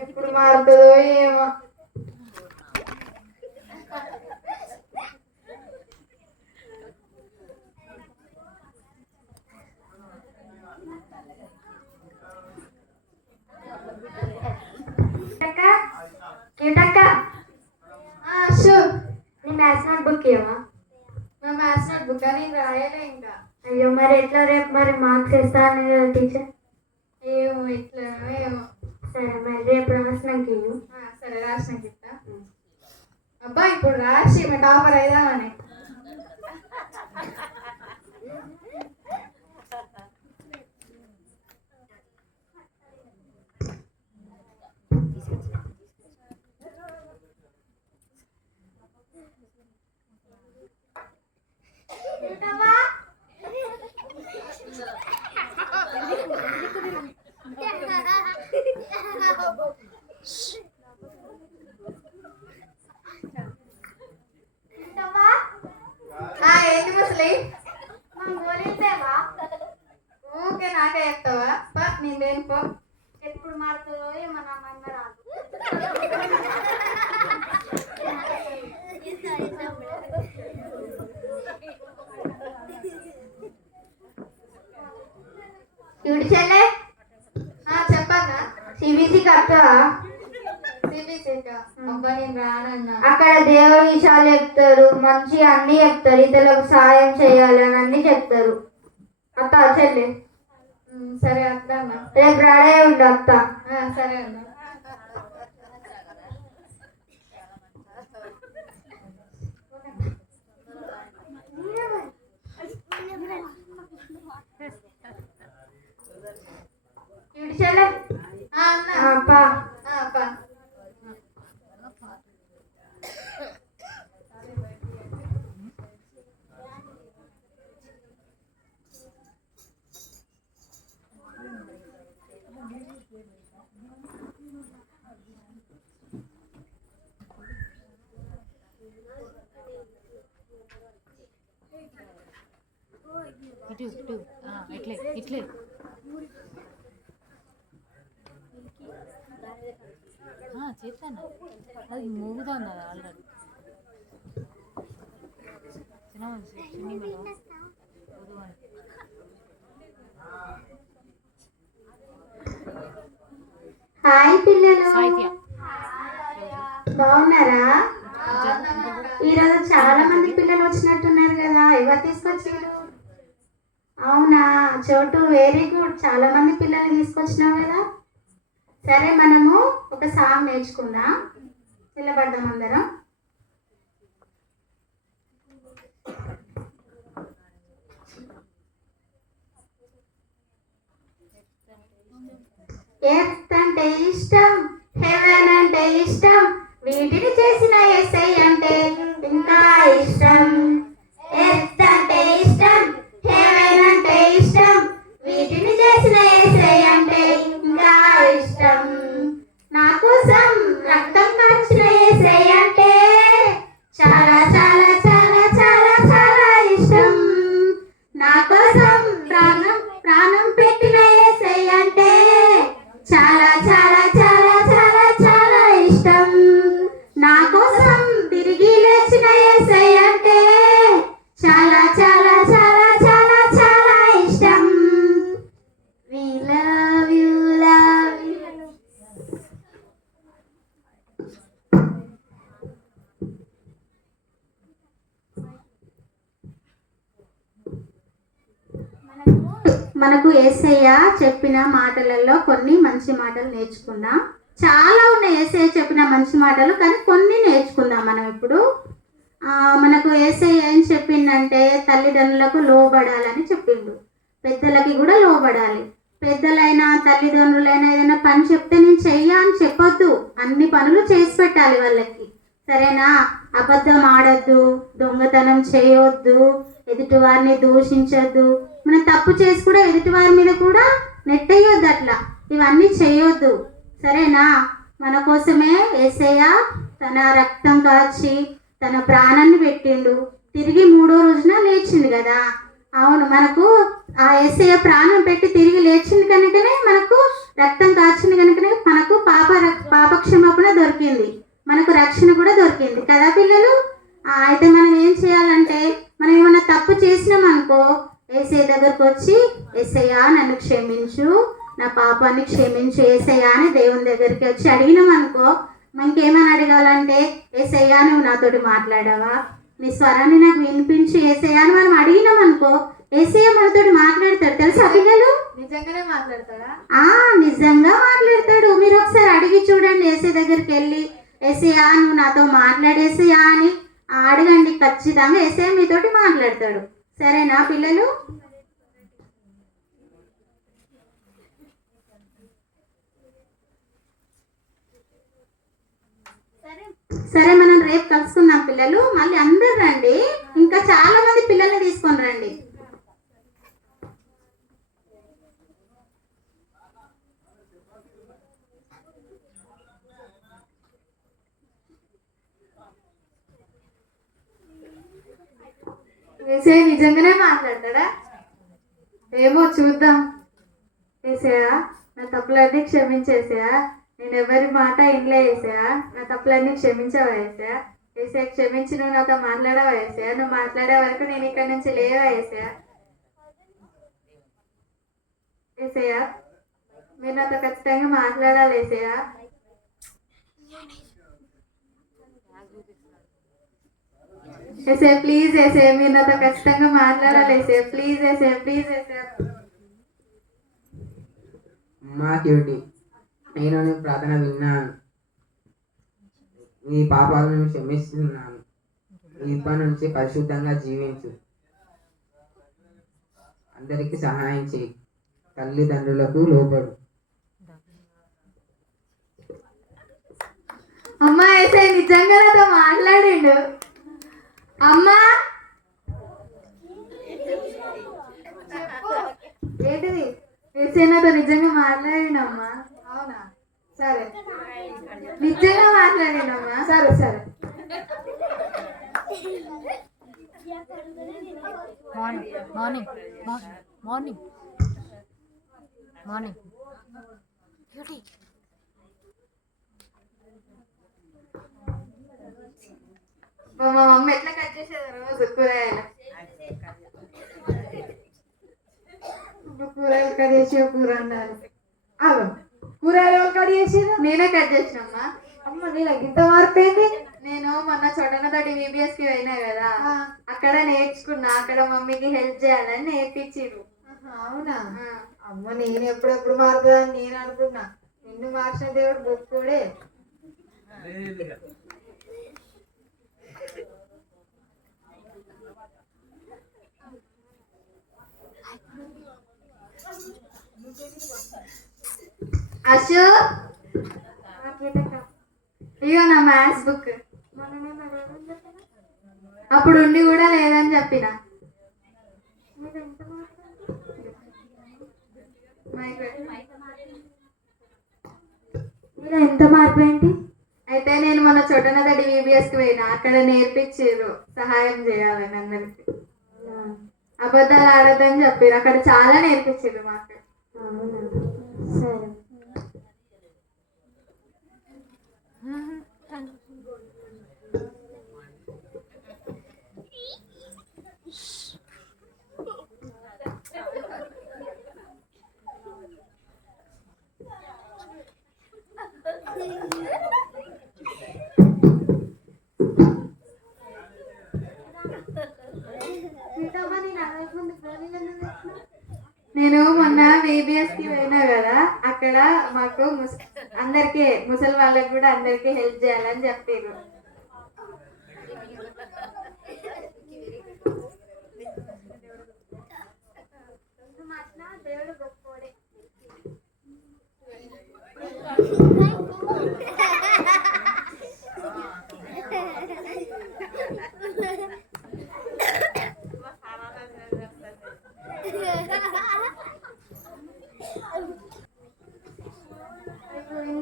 ఎప్పుడు మారుతుందో ఏమో. క్యూటక్క షూర్. నీ మ్యాథ్స్ నోట్ బుక్ ఇవ్వవా? మా మ్యాథ్స్ నోట్ బుక్ నేను రాయలే ఇంకా. అయ్యో మరి ఎట్లా రేపు మరి మార్క్స్ ఇస్తాను కదా టీచర్. ఏమో ఇట్లా ఏమో. సరే మరి రేపు రాసినాక ఇవ్వు. సరే రాసినాక ఇస్తా. అబ్బా ఇప్పుడు రాసి మా టాపర్ అయిదామని. ఏంటి ముసలి? ఊకే నాకే చెప్తావా? నేను లేను పో. ఎప్పుడు మారుతుందో ఏమో నా మమ్మ రాదు. చెల్లె చెప్పన్నా. సిబిసి కట్టవా? అబ్బా నేను రానన్నా. అక్కడ దేవుడి విషయాలు చెప్తారు, మంచి అన్ని చెప్తారు, ఇతరులకు సాయం చేయాలి అని అన్ని చెప్తారు. అత్త చెల్లి సరే అత్త అన్న. రేపు రెడీ ఉండు అత్త. సరే అన్న. చెల్లె అప్పా. ఇటు ఇటు ఇట్లే ఇట్లే చేస్తాను. అది మూగుతుంది అది ఆల్రెడీ. చిన్ని మేడం హాయ్ పిల్లలు, సాహిత్య బాగున్నారా? ఈరోజు చాలా మంది పిల్లలు వచ్చినట్టున్నారు కదా, ఎవరు తీసుకొచ్చారు? అవునా చోటు, వెరీ గుడ్, చాలా మంది పిల్లల్ని తీసుకొచ్చినావు కదా. సరే మనము ఒక సాంగ్ నేర్చుకుందాం, నిలబడ్డాం అందరం. ఎర్త్ అంటే ఇష్టం, హెవెన్ అంటే ఇష్టం, వీటిని చేసిన ఎస్ఐ అంటే ఇంకా ఇష్టం. ఎర్త్ అంటే ఇష్టం, హెవెన్ అంటే ఇష్టం, వీటిని చేసిన ఎస్ఐ అంటే ఇంకా ఇష్టం. నా కోసం రక్తం కార్చిన ఎస్ఐ అంటే చాలా చాలా చాలా చాలా చాలా ఇష్టం. నా కోసం ప్రాణం ప్రాణం పెట్టిన ఎస్ఐ అంటే చాలా చాలా చాలా చాలా చాలా ఇష్టం. నా కోసం తిరిగి లేచిన యేసయ్య అంటే చాలా చాలా చాలా చాలా చాలా ఇష్టం. We love you, love you. మనకు యేసయ్య చెప్పిన మాటలలో కొన్ని మంచి మాటలు నేర్చుకుందాం. చాలా ఉన్నాయి యేసయ్య చెప్పిన మంచి మాటలు, కానీ కొన్ని నేర్చుకుందాం మనం ఇప్పుడు. మనకు యేసయ్య ఏం చెప్పిందంటే తల్లిదండ్రులకు లోబడాలని చెప్పిండు, పెద్దలకి కూడా లోబడాలి. పెద్దలైనా తల్లిదండ్రులైనా ఏదైనా పని చెప్తే నేను చెయ్యా అని చెప్పొద్దు, అన్ని పనులు చేసి పెట్టాలి వాళ్ళకి, సరేనా? అబద్ధం ఆడొద్దు, దొంగతనం చేయొద్దు, ఎదుటి వారిని దూషించొద్దు, మనం తప్పు చేసి కూడా ఎదుటి వారి మీద కూడా నెట్టేయొద్దు, అట్లా ఇవన్నీ చేయొద్దు, సరేనా? మన కోసమే యేసయ్య తన రక్తం కాచి తన ప్రాణాన్ని పెట్టిండు, తిరిగి 3వ రోజున లేచిండు కదా. అవును, మనకు ఆ యేసయ్య ప్రాణం పెట్టి తిరిగి లేచింది కనుకనే మనకు రక్తం కార్చింది కనుకనే మనకు పాప క్షమాపణ దొరికింది, మనకు రక్షణ కూడా దొరికింది కదా పిల్లలు. అయితే మనం ఏం చేయాలంటే, మనం ఏమైనా తప్పు చేసినాం అనుకో, యేసయ్య దగ్గరకు వచ్చి యేసయ్య నన్ను క్షమించు, నా పాపాన్ని క్షమించు యేసయ్య అని దేవుని దగ్గరికి వచ్చి అడిగినాం అనుకో, ఇంకేమని అడగాలంటే, యేసయ్య నువ్వు నాతోటి మాట్లాడావా, నీ స్వరాన్ని నాకు వినిపించి యేసయ్య అని మనం అడిగినాం అనుకో, యేసయ్య మనతోటి మాట్లాడతాడు తెలుసా పిల్లలు. నిజంగానే మాట్లాడతాడా? నిజంగా మాట్లాడతాడు. మీరు ఒకసారి అడిగి చూడండి, యేసయ్య దగ్గరికి వెళ్ళి యేసయ్య నువ్వు నాతో మాట్లాడేసయ్యా అని అడగండి, ఖచ్చితంగా యేసయ్య మీతోటి మాట్లాడతాడు. సరేనా పిల్లలు? సరే, మనం రేపు కలుసుకుందాం పిల్లలు. మళ్ళీ అందరు రండి, ఇంకా చాలా మంది పిల్లల్ని తీసుకొని రండి. యేసయ్య నిజంగానే మాట్లాడతాడా? ఏమో చూద్దాం. యేసయ్య నా తప్పులన్నీ క్షమించేసా, నేను ఎవరి మాట ఇంట్లో యేసయ్య, నా తప్పులన్నీ క్షమించావా యేసయ్య? యేసయ్య క్షమించి నువ్వు నాతో మాట్లాడావా యేసయ్య? నువ్వు మాట్లాడే వరకు నేను ఇక్కడ నుంచి లేవా యేసయ్య? యేసయ్య మీరు నాతో ఖచ్చితంగా మాట్లాడాలి యేసయ్య. యేసయ్య ప్లీజ్ యేసయ్య మీరు నాతో ఖచ్చితంగా మాట్లాడాలి యేసయ్య, ప్లీజ్ యేసయ్య, ప్లీజ్ యేసయ్య. మా క్యూటీ, నేను నీ ప్రార్థన విన్నాను, నీ పాపాలను క్షమిస్తున్నాను, ఇప్పటి నుంచి పరిశుద్ధంగా జీవించు, అందరికీ సహాయం చేయి, తల్లిదండ్రులకు లోబడు. అమ్మా యేసయ్య నిజంగా నాతో మాట్లాడిండు. అమ్మా ఏంటిది? యేసయ్య నాతో నిజంగా మాట్లాడిండమ్మా. అవునా? సరే, నిజంగా మాట్లాడిండమ్మా. సరే సరే. Morning morning morning morning beauty. మా మమ్మీ ఎట్లా కట్ చేసేది రోజు కూరగాయలు కట్ చేసి కూర అన్నారు. కూరగాయలు కట్ చేసి నేనే కట్ చేసినమ్మా. అమ్మ నేను ఇంత మార్పేంది? నేను మొన్న చొడనతోటి VBS కి పోయినా కదా, అక్కడ నేర్చుకున్నా, అక్కడ మమ్మీకి హెల్ప్ చేయాలని నేర్పించిరు. అవునా? అమ్మ నేను ఎప్పుడెప్పుడు మారుతుందని నేను అనుకున్నా, నిన్ను మార్చిన దేవుడు గొప్పోడే. అశు ఇగో నా మ్యాథ్స్ బుక్, అప్పుడు ఉండి కూడా లేదని చెప్పిన. ఎంత మార్పు ఏంటి? అయితే నేను మన చోటనదడి VBS కి పోయినా, అక్కడ నేర్పించారు సహాయం చేయాలని అందరికి, అబద్ధాలు ఆడొద్దని చెప్పారు, అక్కడ చాలా నేర్పించారు మాకు. సరే. నేను మొన్న VBS కి పోయినా కదా, అక్కడ మాకు అందరికి ముసలి వాళ్ళకి కూడా అందరికి హెల్ప్ చేయాలని చెప్పారు.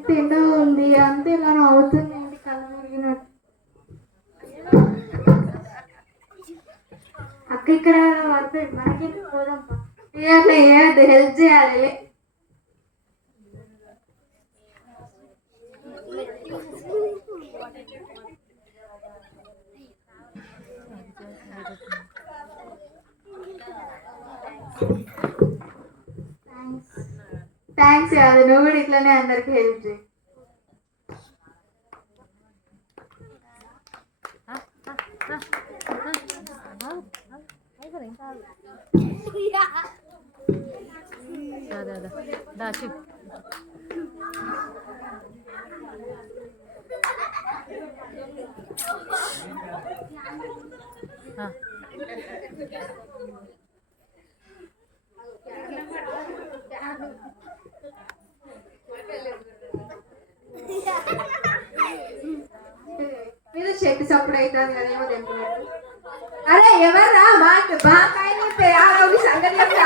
తింటూ ఉంది అంతే, ఇలా అవుతుంది కళ్ళు మురిగినట్టు. అక్క ఇక్కడ పడుతుంది మనకి పోదాం అట్లా ఏమద్దు హెల్ప్ చేయాలి థ్యాంక్స్ కాదు నువ్వు కూడా ఇట్లానే అందరికి హెల్ప్ చేయి దాచి మీరు చెట్టు చప్పుడు అవుతుంది కదేమో తెంపినట్టు అరే ఎవర్రా బాగా సంగతి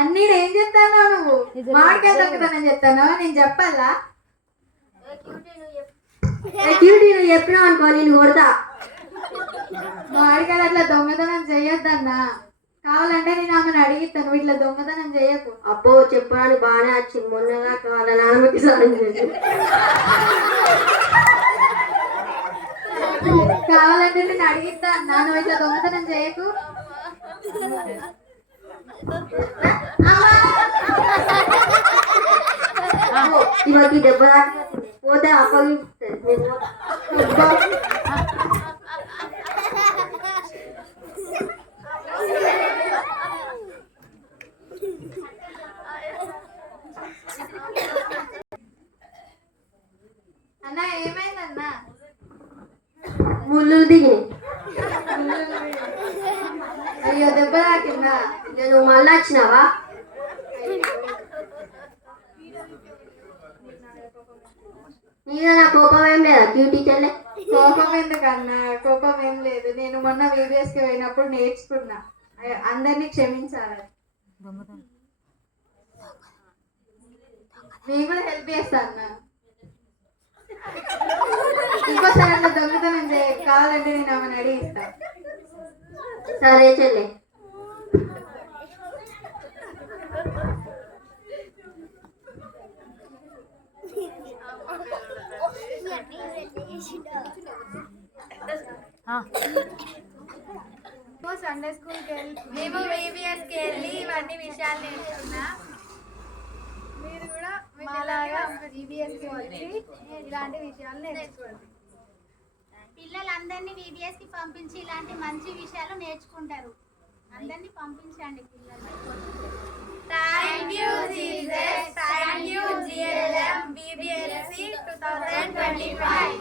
అన్ని ఏం చెప్తాను నువ్వు మామిడికాయ దొంగతనం చెప్తాను నేను చెప్పాలా నువ్వు చెప్పినావు అనుకో నేను కొడతా. మామిడికాయలు అట్లా దొంగతనం చెయ్యొద్దన్నా కావాలంటే నేను ఆమెను అడిగిస్తాను ఇట్లా దొంగతనం చేయకు. అబ్బో చెప్పాను బాగానే వచ్చింది మొన్నగా వాళ్ళ నాన్నకి సాయం చేసి కావాలంటే నేను అడిగిస్తా అన్నా నువ్వు ఇట్లా దొంగతనం చేయకు. ఇవాళ దెబ్బ పోతే అప్పగిస్తుంది. అన్నా ఏమైందన్నా ముళ్ళు దిగి అయ్యో దెబ్బ తాకిందా నువ్వు మళ్ళీ వచ్చినావా? మీద నా కోపం ఏం లేదా క్యూటీ చెల్లె? కోపం ఎందుకన్నా కోపం ఏం లేదు నేను మొన్న VBS కి పోయినప్పుడు నేర్చుకున్నా అందరినీ క్షమించాలి. నేను కూడా హెల్ప్ చేస్తా అన్న ఇంకోసారి అట్లా దొంగతనం కావాలంటే నేను ఆమెను అడిగిస్తా. సరే చెల్లె. సండే స్కూల్కి మేము VBSకి వెళ్ళి ఇవన్నీ విషయాలు నేర్చుకున్నా. మీరు కూడా మాలాగా VBSకి వచ్చి ఇలాంటి విషయాలు నేర్చుకోండి. పిల్లలందరినీ VBSకి పంపించి ఇలాంటి మంచి విషయాలు నేర్చుకుంటారు. అందరినీ పంపించండి పిల్లలు. Thank you Jesus, thank you GLM VBSC 2025.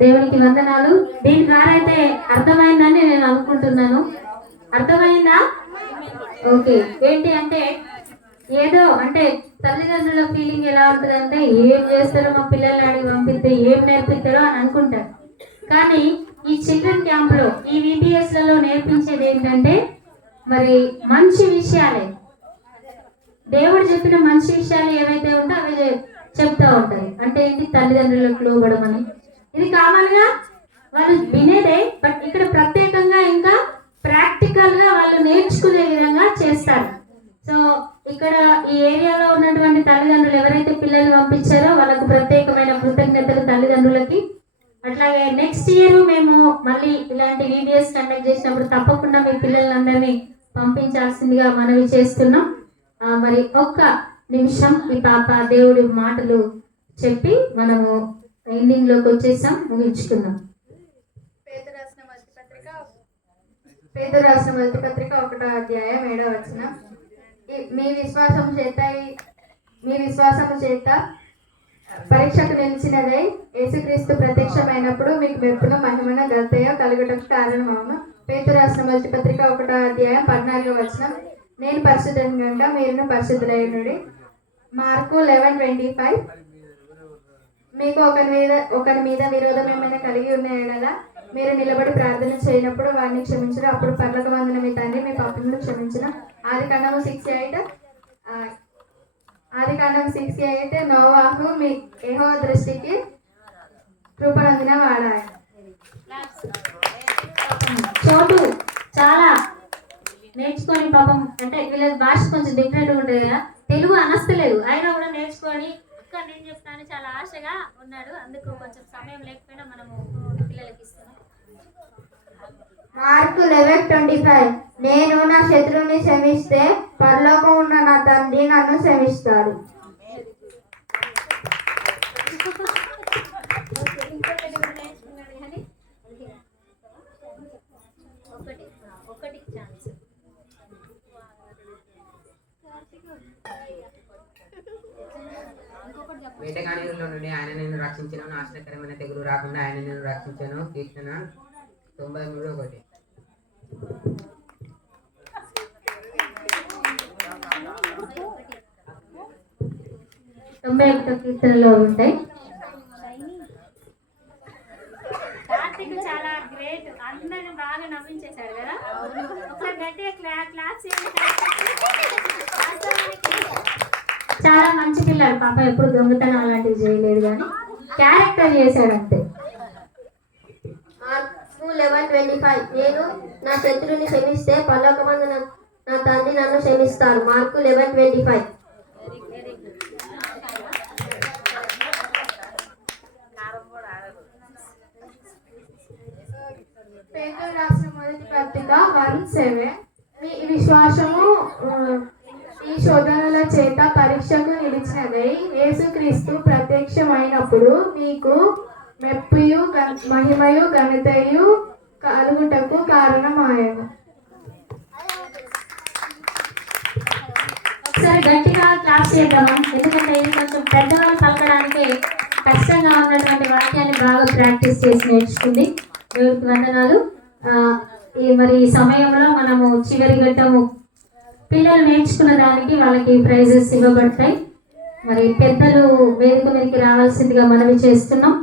దేవునికి వందనాలు. దీని ద్వారా అయితే అర్థమైందని నేను అనుకుంటున్నాను. అర్థమైందా? ఓకే. ఏంటి అంటే ఏదో అంటే తల్లిదండ్రుల ఫీలింగ్ ఎలా ఉంటుంది అంటే ఏం చేస్తారో మా పిల్లల్ని అడిగి పంపిస్తే ఏం నేర్పిస్తారో అని అనుకుంటారు. కానీ ఈ చిల్డ్రన్ క్యాంప్లో ఈ VBSలలో నేర్పించేది ఏంటంటే మరి మంచి విషయాలే. దేవుడు చెప్పిన మంచి విషయాలు ఏవైతే ఉంటే అవి చెప్తా ఉంటారు. అంటే ఏంటి తల్లిదండ్రులకు లోబడమని. ఇది కామన్ గా వాళ్ళు వినేదే, బట్ ఇక్కడ ప్రత్యేకంగా ఇంకా ప్రాక్టికల్ గా వాళ్ళు నేర్చుకునే విధంగా చేస్తారు. సో ఇక్కడ ఈ ఏరియాలో ఉన్నటువంటి తల్లిదండ్రులు ఎవరైతే పిల్లల్ని పంపించారో వాళ్ళకు ప్రత్యేకమైన కృతజ్ఞతలు తల్లిదండ్రులకి. అట్లాగే నెక్స్ట్ ఇయర్ మేము మళ్ళీ ఇలాంటి VBS కండక్ట్ చేసినప్పుడు తప్పకుండా మీ పిల్లలందరినీ పంపించాల్సిందిగా మనవి చేస్తున్నాం. మరి ఒక్క నిమిషం ఈ పాప దేవుడి మాటలు చెప్పి మనము ఎండింగ్ లోకి వచ్చేసాం, ముగించుకుందాం. పేతురు రాసిన మొదటి పత్రిక 1వ అధ్యాయం 7వ వచనం. మీ విశ్వాసము చేత పరీక్షకు నిలిచినదై యేసుక్రీస్తు ప్రత్యక్షమైనప్పుడు మీకు మెప్పును మహిమను ఘనతయు కలుగుటకు కారణమవును. పేతురు రాసిన మొదటి పత్రిక 1వ అధ్యాయం 14వ వచనం. నేను పరిశుద్ధుని గనుక మీరును పరిశుద్ధులైయుండుడి. మార్కు 11:25. మీకు ఒకరి మీద విరోధం ఏమైనా కలిగి ఉన్నాయి కదా, మీరు నిలబడి ప్రార్థన చేయనప్పుడు వారిని క్షమించడం, అప్పుడు పరలోకమందున మీ తండ్రి మీ పాపములను క్షమించిన. ఆదికాండము 6:8. ఆదికాండము 6:8 నోవాహు మీ యెహోవా దృష్టికి కృపనొందిన వాడాయి. చోటు చాలా నేర్చుకొని పాపం, అంటే వీళ్ళ భాష కొంచెం డిఫరెంట్ ఉంటుంది కదా, తెలుగు అనస్తలేదు అయినా కూడా నేర్చుకొని ఇంకా నేను చెప్తాను చాలా ఆశగా ఉన్నాడు. అందుకు కొంచెం సమయం లేకపోయినా మనము పిల్లలకి ఇస్తున్నాం. మార్కు 11:25 నేను నా శత్రువుని క్షమిస్తే పరలోకం ఉన్న నా తండ్రి నన్ను క్షమిస్తాడు. ఒకటి ఛాన్స్. వేటగానిలో నుండి ఆయన నేను రక్షించిన, నాశనకరమైన తెగులు రాకుండా ఆయన నేను రక్షించాను. కీర్తన 93:1. కీర్తనలో ఉంటాయి. కార్తీక్ చాలా గ్రేట్, అందరిని బాగా నవ్వించేశాడు కదా. ఒకసారి గట్టిగా క్లాప్స్ చాలా మంచి పిల్లాడు పాప, ఎప్పుడు దొంగతనం అలాంటివి చేయలేదు కానీ క్యారెక్టర్ చేశాడు అంతే. మార్కు 11:25 నేను నా శత్రువుని క్షమిస్తే పరలోకమందు నా తండ్రి నన్ను క్షమిస్తాడు. మార్కు 11:25. పేతురు రాసిన మొదటి పత్రిక 1:7 మీ విశ్వాసము ఈ శోధనల చేత పరీక్షకు నిలిచినదై యేసుక్రీస్తు ప్రత్యక్షమైనప్పుడు మీకు మెప్పియు మహిమయు ఘనతయు కలుగుటకు కారణమాయను. ఒకసారి గట్టిగా క్లాస్ చేద్దామా, ఎందుకంటే ఇది కొంచెం పెద్దవాళ్ళు పలకడానికి కష్టంగా ఉన్నటువంటి వాక్యాన్ని బాగా ప్రాక్టీస్ చేసి నేర్చుకుంది. దేవుడికి వందనాలు. మరి ఈ సమయంలో మనము చివరి ఘట్టము పిల్లలు నేర్చుకున్న దానికి వాళ్ళకి ప్రైజెస్ ఇవ్వబడతాయి. మరి పెద్దలు వేదిక మీదకి రావాల్సిందిగా మనవి చేస్తున్నాం,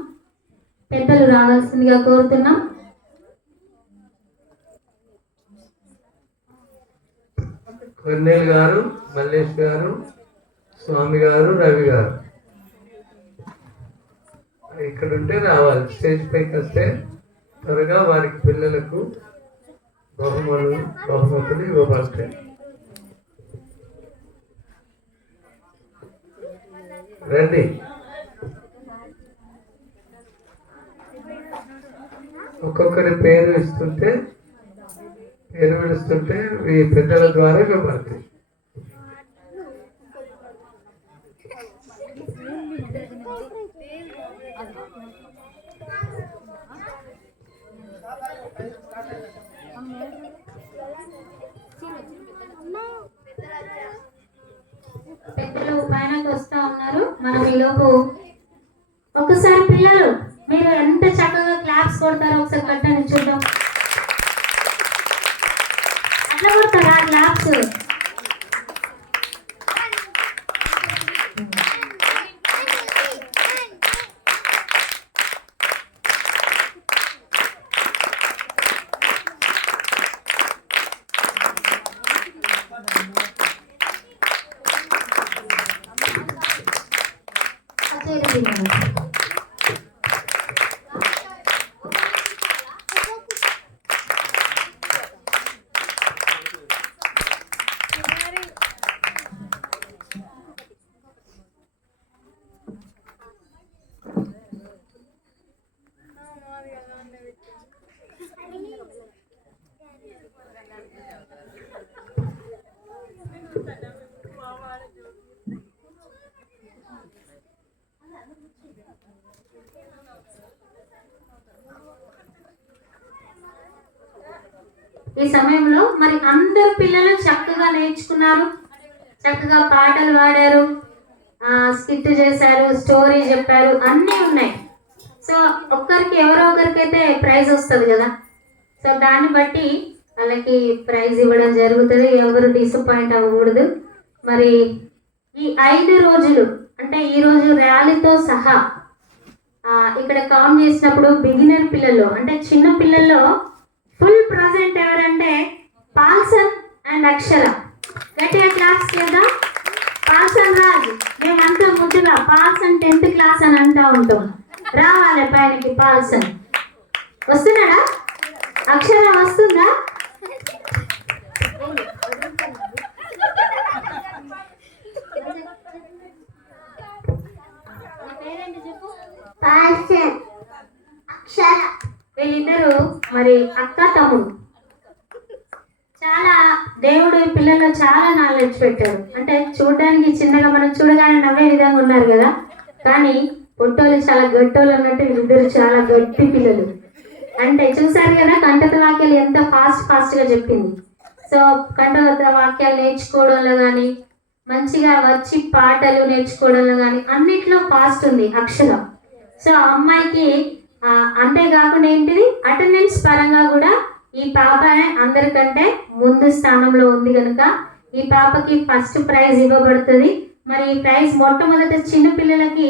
పెద్దలు రావాల్సిందిగా కోరుతున్నాం. కొన్నేల్ గారు, మల్లేష్ గారు, స్వామి గారు, రవి గారు ఇక్కడ ఉంటే రావాలి. స్టేజ్ పైకి వస్తే త్వరగా వారికి పిల్లలకు బహుమతులు ఇవ్వబడతాయి. రండి. ఒక్కొక్కరి పేరు ఇస్తుంటే, పేరు విడుస్తుంటే ఈ పెద్దల ద్వారా ఇవ్వబడతాయి. పెద్దలు పైనకి వస్తా ఉన్నారు. మనం ఈలోపు ఒకసారి పిల్లలు మీరు ఎంత చక్కగా క్లాప్స్ కొడతారో ఒకసారి కట్టని చూద్దాం. అట్లా కొడతారా క్లాప్స్? ఈ సమయంలో మరి అందరు పిల్లలు చక్కగా నేర్చుకున్నారు, చక్కగా పాటలు పాడారు, స్కిట్ చేశారు, స్టోరీ చెప్పారు, అన్నీ ఉన్నాయి. సో ఒక్కరికి ఎవరో ఒకరికైతే ప్రైజ్ వస్తుంది కదా. సో దాన్ని బట్టి వాళ్ళకి ప్రైజ్ ఇవ్వడం జరుగుతుంది. ఎవరు డిసప్పాయింట్ అవ్వకూడదు. మరి ఈ 5 రోజులు అంటే ఈరోజు ర్యాలీతో సహా ఇక్కడ కౌంట్ చేసినప్పుడు బిగినర్ పిల్లల్లో అంటే చిన్న పిల్లల్లో ఫుల్ ప్రజెంట్ ఎవరంటే పాల్సన్ అండ్ అక్షర. గట్టిగా క్లాస్ లేదా? పాల్సన్ రాజు. మేమంతా ముద్దుగా పాల్సన్ 10th క్లాస్ అని అంటూ ఉంటాం. రావాలి పైనకి పాల్సన్. వస్తున్నాడా? అక్షర వస్తుందా? వీళ్ళిద్దరు మరి అక్క తమ్ముడు. చాలా దేవుడు ఈ పిల్లల్లో చాలా నాలెడ్జ్ పెట్టారు. అంటే చూడడానికి చిన్నగా మనం చూడగానే నవ్వే విధంగా ఉన్నారు కదా, కానీ పొట్టోళ్ళు చాలా గట్టోళ్ళు అన్నట్టు వీళ్ళిద్దరు చాలా గట్టి పిల్లలు. అంటే చూసారు కదా కంఠత వాక్యాలు ఎంత ఫాస్ట్ గా చెప్పింది. సో కంఠత వాక్యాలు నేర్చుకోవడంలో కానీ మంచిగా వచ్చి పాటలు నేర్చుకోవడంలో కానీ అన్నిట్లో ఫాస్ట్ ఉంది అక్షరం. సో అమ్మాయికి అంతేకాకుండా ఏంటిది అటెండెన్స్ పరంగా కూడా ఈ పాప అందరికంటే ముందు స్థానంలో ఉంది కనుక ఈ పాపకి ఫస్ట్ ప్రైజ్ ఇవ్వబడుతుంది. మరి ఈ ప్రైజ్ మొట్టమొదట చిన్న పిల్లలకి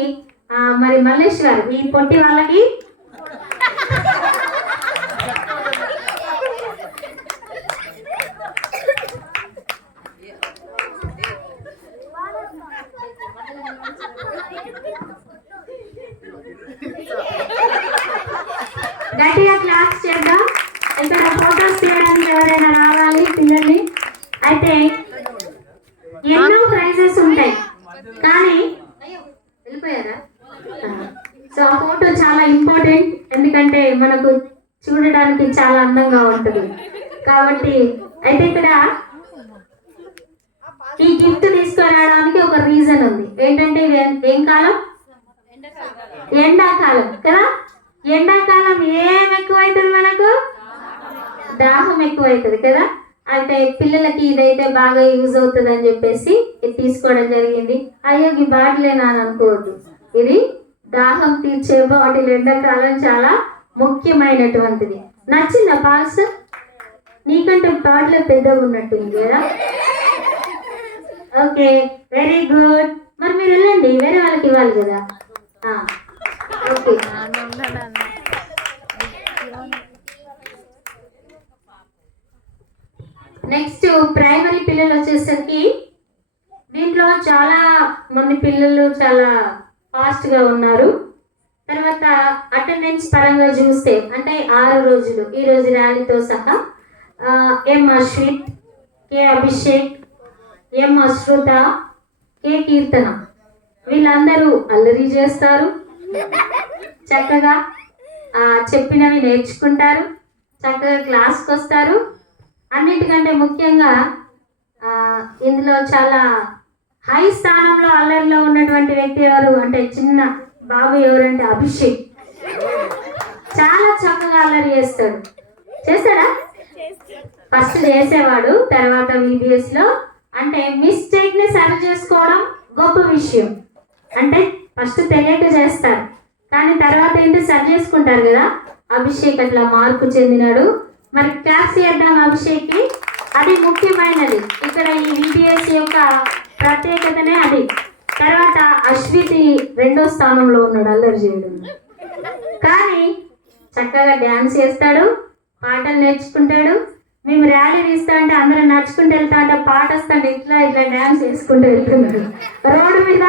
మరి మల్లేష్ గారు ఈ పొట్టి వాళ్ళకి గట్టిగా క్లాస్ చేద్దాం. ఇక్కడ ఫోటోస్ తీయడానికి ఎవరైనా రావాలి పిల్లల్ని. అయితే ఎన్నో ప్రైజెస్ ఉంటాయి కానీ వెళ్ళిపోయారా? సో ఆ ఫోటో చాలా ఇంపార్టెంట్, ఎందుకంటే మనకు చూడడానికి చాలా అందంగా ఉంటుంది కాబట్టి. అయితే ఇక్కడ ఈ గిఫ్ట్ తీసుకురావడానికి ఒక రీజన్ ఉంది. ఏంటంటే ఏం కాలం? ఎండాకాలం కదా. ఎండాకాలం ఏం ఎక్కువైతుంది మనకు? దాహం ఎక్కువైతుంది కదా. అయితే పిల్లలకి ఇదైతే బాగా యూజ్ అవుతుంది అని చెప్పేసి ఇది తీసుకోవడం జరిగింది. అయ్యో ఈ బాటిలేనా అని అనుకోవద్దు, ఇది దాహం తీర్చే బాటిల్. ఎండాకాలం చాలా ముఖ్యమైనటువంటిది. నచ్చిందా పాల్స్? నీకంటే బాటిల్ పెద్దగా ఉన్నట్టుంది కదా. Okay, very good. మరి మీరు వెళ్ళండి, వేరే వాళ్ళకి ఇవ్వాలి కదా. ఓకే, నెక్స్ట్ ప్రైమరీ పిల్లలు వచ్చేసరికి దీంట్లో చాలా మంది పిల్లలు చాలా ఫాస్ట్ గా ఉన్నారు. తర్వాత అటెండెన్స్ పరంగా చూస్తే అంటే 6 రోజులు ఈ రోజు ర్యాలీతో సహా ఎం అశ్విత్, కె అభిషేక్, ఎం అశ్రుత, కె కీర్తన వీళ్ళందరూ అల్లరి చేస్తారు, చక్కగా చెప్పినవి నేర్చుకుంటారు, చక్కగా క్లాస్కి వస్తారు. అన్నిటికంటే ముఖ్యంగా ఇందులో చాలా హై స్థానంలో అల్లరిలో ఉన్నటువంటి వ్యక్తి ఎవరు అంటే చిన్న బాబు ఎవరంటే అభిషేక్. చాలా చక్కగా అల్లరి చేస్తాడు. చేస్తాడా? ఫస్ట్ చేసేవాడు, తర్వాత VBS లో అంటే మిస్టేక్ ని సరి చేసుకోవడం గొప్ప విషయం. అంటే ఫస్ట్ తెలియక చేస్తారు కానీ తర్వాత ఏంటి సరి చేసుకుంటారు కదా. అభిషేక్ అట్లా మార్పు చెందినాడు. మరి క్లాస్ చేద్దాం అభిషేక్కి, అది ముఖ్యమైనది. ఇక్కడ ఈ VBS యొక్క ప్రత్యేకతనే అది. తర్వాత అశ్వితి 2వ స్థానంలో ఉన్నాడు అల్లరి చేయడం, కానీ చక్కగా డ్యాన్స్ చేస్తాడు, పాటలు నేర్చుకుంటాడు. మేము ర్యాలీ తీస్తా అంటే అందరూ నడుచుకుంటూ వెళ్తా అంటే పాట వస్తాడు, ఇట్లా ఇట్లా డ్యాన్స్ చేసుకుంటూ వెళ్తున్నాడు రోడ్డు మీద.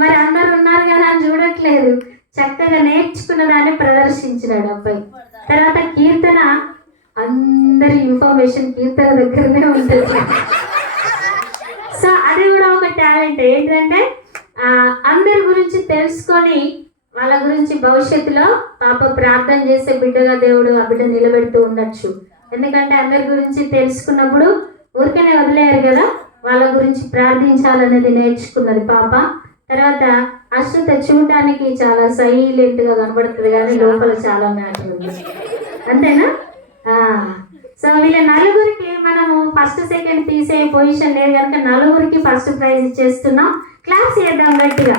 మరి అందరు ఉన్నారు కదా అని చూడట్లేదు, చక్కగా నేర్చుకున్న దాన్ని ప్రదర్శించినాడు అబ్బాయి. తర్వాత కీర్తన, అందరి ఇన్ఫర్మేషన్ కీర్తన దగ్గరనే ఉంటుంది. సో అది కూడా ఒక టాలెంట్. ఏంటంటే అందరి గురించి తెలుసుకొని వాళ్ళ గురించి భవిష్యత్తులో పాప ప్రార్థన చేసే బిడ్డగా దేవుడు ఆ బిడ్డ నిలబెడుతూ ఉండొచ్చు. ఎందుకంటే అందరి గురించి తెలుసుకున్నప్పుడు ఊరికనే వదిలేరు కదా, వాళ్ళ గురించి ప్రార్థించాలనేది నేర్చుకున్నది పాప. తర్వాత అశ్రుత చూడటానికి చాలా సైలెంట్ గా కనబడుతుంది కానీ లోపల చాలా మ్యాటర్ ఉంది, అంతేనా? సో వీళ్ళ నలుగురికి మనము ఫస్ట్ సెకండ్ తీసే పొజిషన్ లేదు కనుక నలుగురికి ఫస్ట్ ప్రైజ్ ఇచ్చేస్తున్నాం. క్లాస్ చేద్దాం గట్టిగా.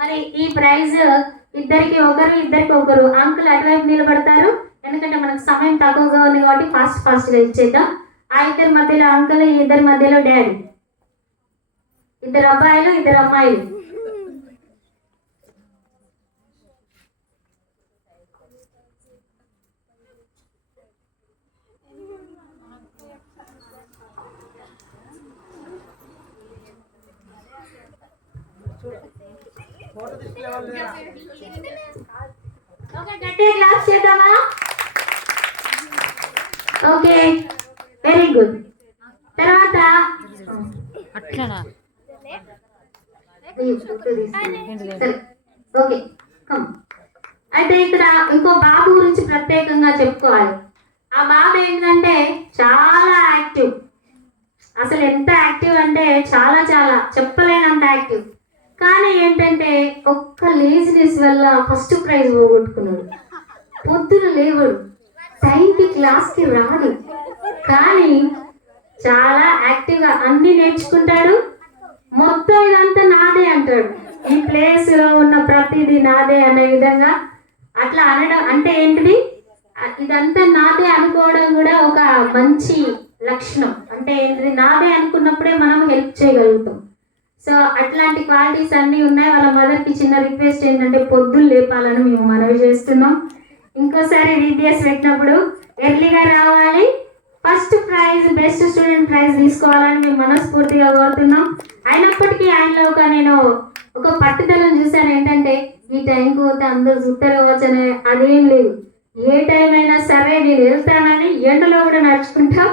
మరి ఈ ప్రైజ్ ఇద్దరికి ఒకరు అంకుల్ అటువైపు నిలబడతారు, ఎందుకంటే మనకు సమయం తక్కువగా ఉంది కాబట్టి ఫాస్ట్ గా ఇచ్చేద్దాం. ఆ ఇద్దరి మధ్యలో అంకుల్, ఇద్దరి మధ్యలో డాడీ, 2 అబ్బాయిలు 2 అమ్మాయిలు. ఓకే, గట్టిగా క్లాస్ చేద్దామా? Okay, very good. తర్వాత అట్లనా సరే, ఓకే, కమ్. అయితే ఇక్కడ ఇంకో బాబు గురించి ప్రత్యేకంగా చెప్పుకోవాలి. ఆ బాబు ఏంటంటే చాలా యాక్టివ్. అసలు ఎంత యాక్టివ్ అంటే చాలా చాలా చెప్పలేనంత యాక్టివ్. కానీ ఏంటంటే ఒక్క లేజినెస్ వల్ల ఫస్ట్ ప్రైజ్ పోగొట్టుకున్నాడు. పొద్దున లేవడు, టైంకి క్లాస్కి రాడు, కానీ చాలా యాక్టివ్గా అన్ని నేర్చుకుంటాడు. మొత్తం ఇదంతా నాదే అంటాడు. ఈ ప్లేస్లో ఉన్న ప్రతిదీ నాదే అనే విధంగా అట్లా అనడం అంటే ఏంటిది, ఇదంతా నాదే అనుకోవడం కూడా ఒక మంచి లక్షణం. అంటే ఏంటిది, నాదే అనుకున్నప్పుడే మనం హెల్ప్ చేయగలుగుతాం. సో అట్లాంటి క్వాలిటీస్ అన్నీ ఉన్నాయి. వాళ్ళ మదర్కి చిన్న రిక్వెస్ట్ ఏంటంటే పొద్దున్న లేపాలని మేము మనవి చేస్తున్నాం. ఇంకోసారి VBS పెట్టినప్పుడు ఎర్లీగా రావాలి, first prize best student prize తీసుకోవాలని మేము మనస్ఫూర్తిగా కోరుతున్నాం. అయినప్పటికీ ఆయనలో నేను ఒక పట్టుదలను చూశాను. ఏంటంటే ఈ టైంకి పోతే అందరూ చూస్తారు కావచ్చు అనే అదేం లేదు. ఏ టైం అయినా సరే నేను వెళ్తానని ఎండలో కూడా నడుచుకుంటా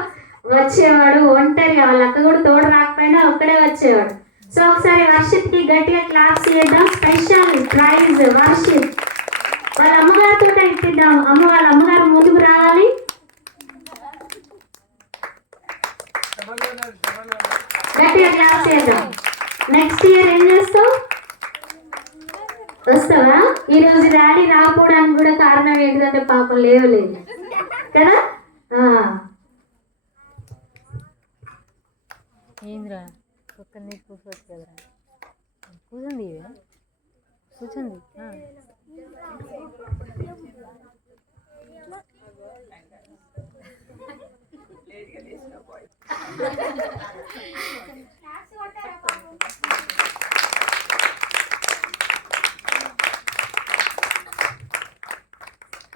వచ్చేవాడు. ఒంటరిగా వాళ్ళ అక్క కూడా తోడు రాకపోయినా ఒక్కడే వచ్చేవాడు. సో ఒకసారి వర్షిత్కి గట్టిగా క్లాప్స్ చేద్దాం. Special prize Varshith. వాళ్ళ అమ్మగారితో ఇప్పిద్దాం. వాళ్ళ అమ్మగారు ముందుకు రావాలి. గట్టిగా క్లాప్స్ చేద్దాం. నెక్స్ట్ ఇయర్ ఏం చేస్తావు? వస్తావా? ఈరోజు డాడీ రాకపోవడానికి కూడా కారణం ఏంటంటే పాపం లేవలేదు కదా. ఏంద్రా ఒక్కరిని కూర్చోవచ్చు కదరా, కూర్చుంది కూర్చుంది.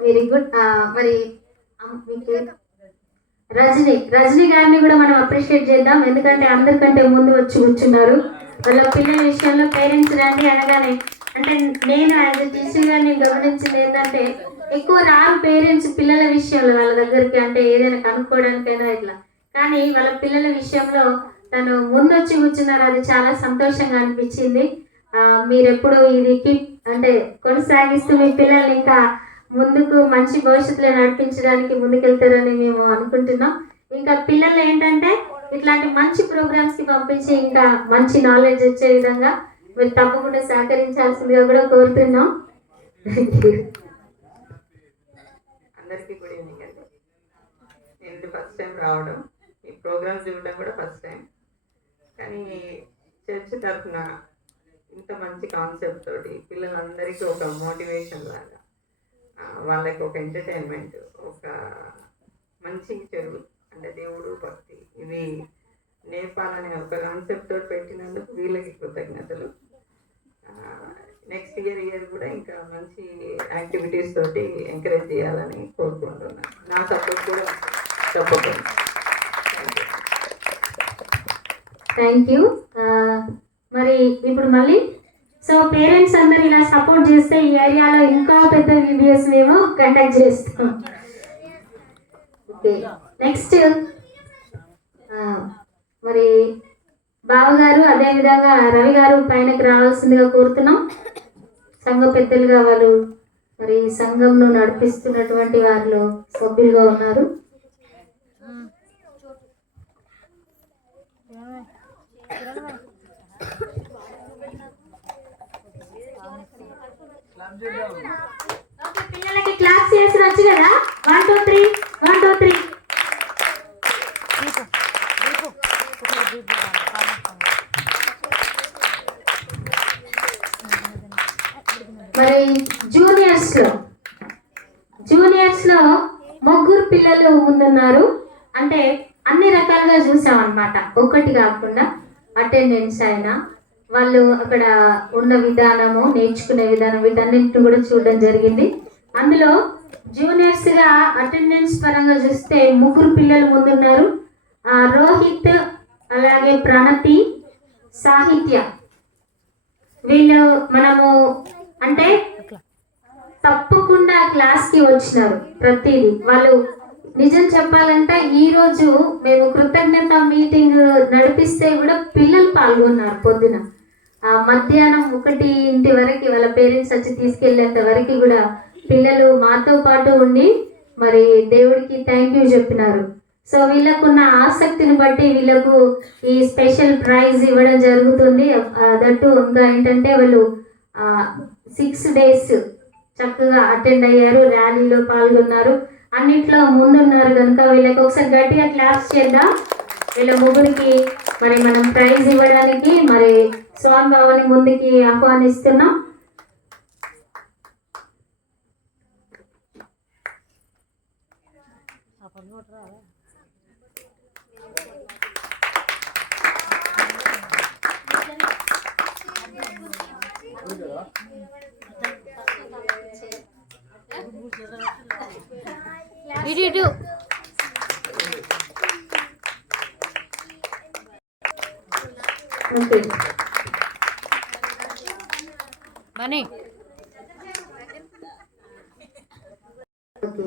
Very good. మరి మీకు రజనీ గారిని కూడా మనం అప్రిషియేట్ చేద్దాం. ఎందుకంటే అందరికంటే ముందు వచ్చి కూర్చున్నారు. వాళ్ళ పిల్లల విషయంలో పేరెంట్స్ రండి అనగానే, అంటే నేను యాజ్ ఎ టీచర్ గా నేను గమనించింది ఏంటంటే ఎక్కువ రారు పేరెంట్స్ పిల్లల విషయంలో వాళ్ళ దగ్గరికి, అంటే ఏదైనా కనుక్కోవడానికైనా ఇట్లా. కానీ వాళ్ళ పిల్లల విషయంలో తను ముందొచ్చి కూర్చున్నారు. అది చాలా సంతోషంగా అనిపించింది. మీరు ఎప్పుడు ఇది అంటే కొనసాగిస్తూ మీ పిల్లల్ని ఇంకా ముందుకు మంచి భవిష్యత్తులో నడిపించడానికి ముందుకెళ్తారని మేము అనుకుంటున్నాం. ఇంకా పిల్లలు ఏంటంటే ఇట్లాంటి మంచి ప్రోగ్రామ్స్ కి పంపించి ఇంకా మంచి నాలెడ్జ్ వచ్చే విధంగా మీరు తప్పకుండా సహకరించాల్సిందిగా కూడా కోరుతున్నాం. అందరికీ గుడ్ ఈవినింగ్ అండి. నేను ఫస్ట్ టైం రావడం, ఈ ప్రోగ్రామ్ చూడడం కూడా ఫస్ట్ టైం. కానీ చర్చ్ తరఫున ఇంత మంచి కాన్సెప్ట్ తోటి పిల్లలందరికీ ఒక మోటివేషన్ లాగా, వాళ్ళకి ఒక ఎంటర్టైన్మెంట్, ఒక మంచి చెడు అంటే దేవుడు భక్తి ఇవి నేర్పాలనే ఒక కాన్సెప్ట్ తోటి పెట్టినందుకు వీళ్ళకి కృతజ్ఞతలు. నెక్స్ట్ ఇయర్ కూడా ఇంకా మంచి యాక్టివిటీస్ తోటి ఎంకరేజ్ చేయాలని కోరుకుంటున్నాను. నా సపోర్ట్ కూడా తప్పకుండా. Thank you. మరి ఇప్పుడు మళ్ళీ సో పేరెంట్స్ అందరు ఇలా సపోర్ట్ చేస్తే ఈ ఏరియాలో ఇంకా పెద్ద VBS మేము కండక్ట్ చేస్తాం. ఓకే, నెక్స్ట్ మరి బావగారు అదేవిధంగా రవి గారు పైనకి రావాల్సిందిగా కోరుతున్నాం. సంఘ పెద్దలుగా వాళ్ళు మరి సంఘంను నడిపిస్తున్నటువంటి వారిలో సభ్యులుగా ఉన్నారు. పిల్లలకి క్లాస్ చేసి వచ్చు కదా. 1 2 3 1 2 3. మరి జూనియర్స్ లో ముగ్గురు పిల్లలు ముందున్నారు. అంటే అన్ని రకాలుగా చూసాం అన్నమాట. ఒకటి కాకుండా అటెండెన్స్ అయినా వాళ్ళు అక్కడ ఉన్న విధానము, నేర్చుకునే విధానం, వీటన్నింటిని కూడా చూడడం జరిగింది. అందులో జూనియర్స్ గా అటెండెన్స్ పరంగా చూస్తే ముగ్గురు పిల్లలు ముందున్నారు. రోహిత్, అలాగే ప్రణతి, సాహిత్య వీళ్ళు మనము అంటే తప్పకుండా క్లాస్కి వచ్చినారు ప్రతిదీ వాళ్ళు. నిజం చెప్పాలంటే ఈ రోజు మేము కృతజ్ఞత మీటింగ్ నడిపిస్తే కూడా పిల్లలు పాల్గొన్నారు పొద్దున. మధ్యాహ్నం 1 వరకు వాళ్ళ పేరెంట్స్ వచ్చి తీసుకెళ్లేంత వరకు కూడా పిల్లలు మాతో పాటు ఉండి మరి దేవుడికి థ్యాంక్ యూ చెప్పినారు. సో వీళ్ళకున్న ఆసక్తిని బట్టి వీళ్ళకు ఈ స్పెషల్ ప్రైజ్ ఇవ్వడం జరుగుతుంది. దట్టు ఇంకా ఏంటంటే వాళ్ళు 6 days చక్కగా అటెండ్ అయ్యారు, ర్యాలీలో పాల్గొన్నారు, అన్నిట్లో ముందున్నారు కనుక వీళ్ళకి ఒకసారి గట్టిగా క్లాప్స్ చేద్దాం. వీళ్ళ ముగ్గురికి మరి మనం ప్రైజ్ ఇవ్వడానికి మరి స్వామి బాబాని ముందుకి ఆహ్వానిస్తున్నాం. ఇటు ఓకే బనీ ఓకే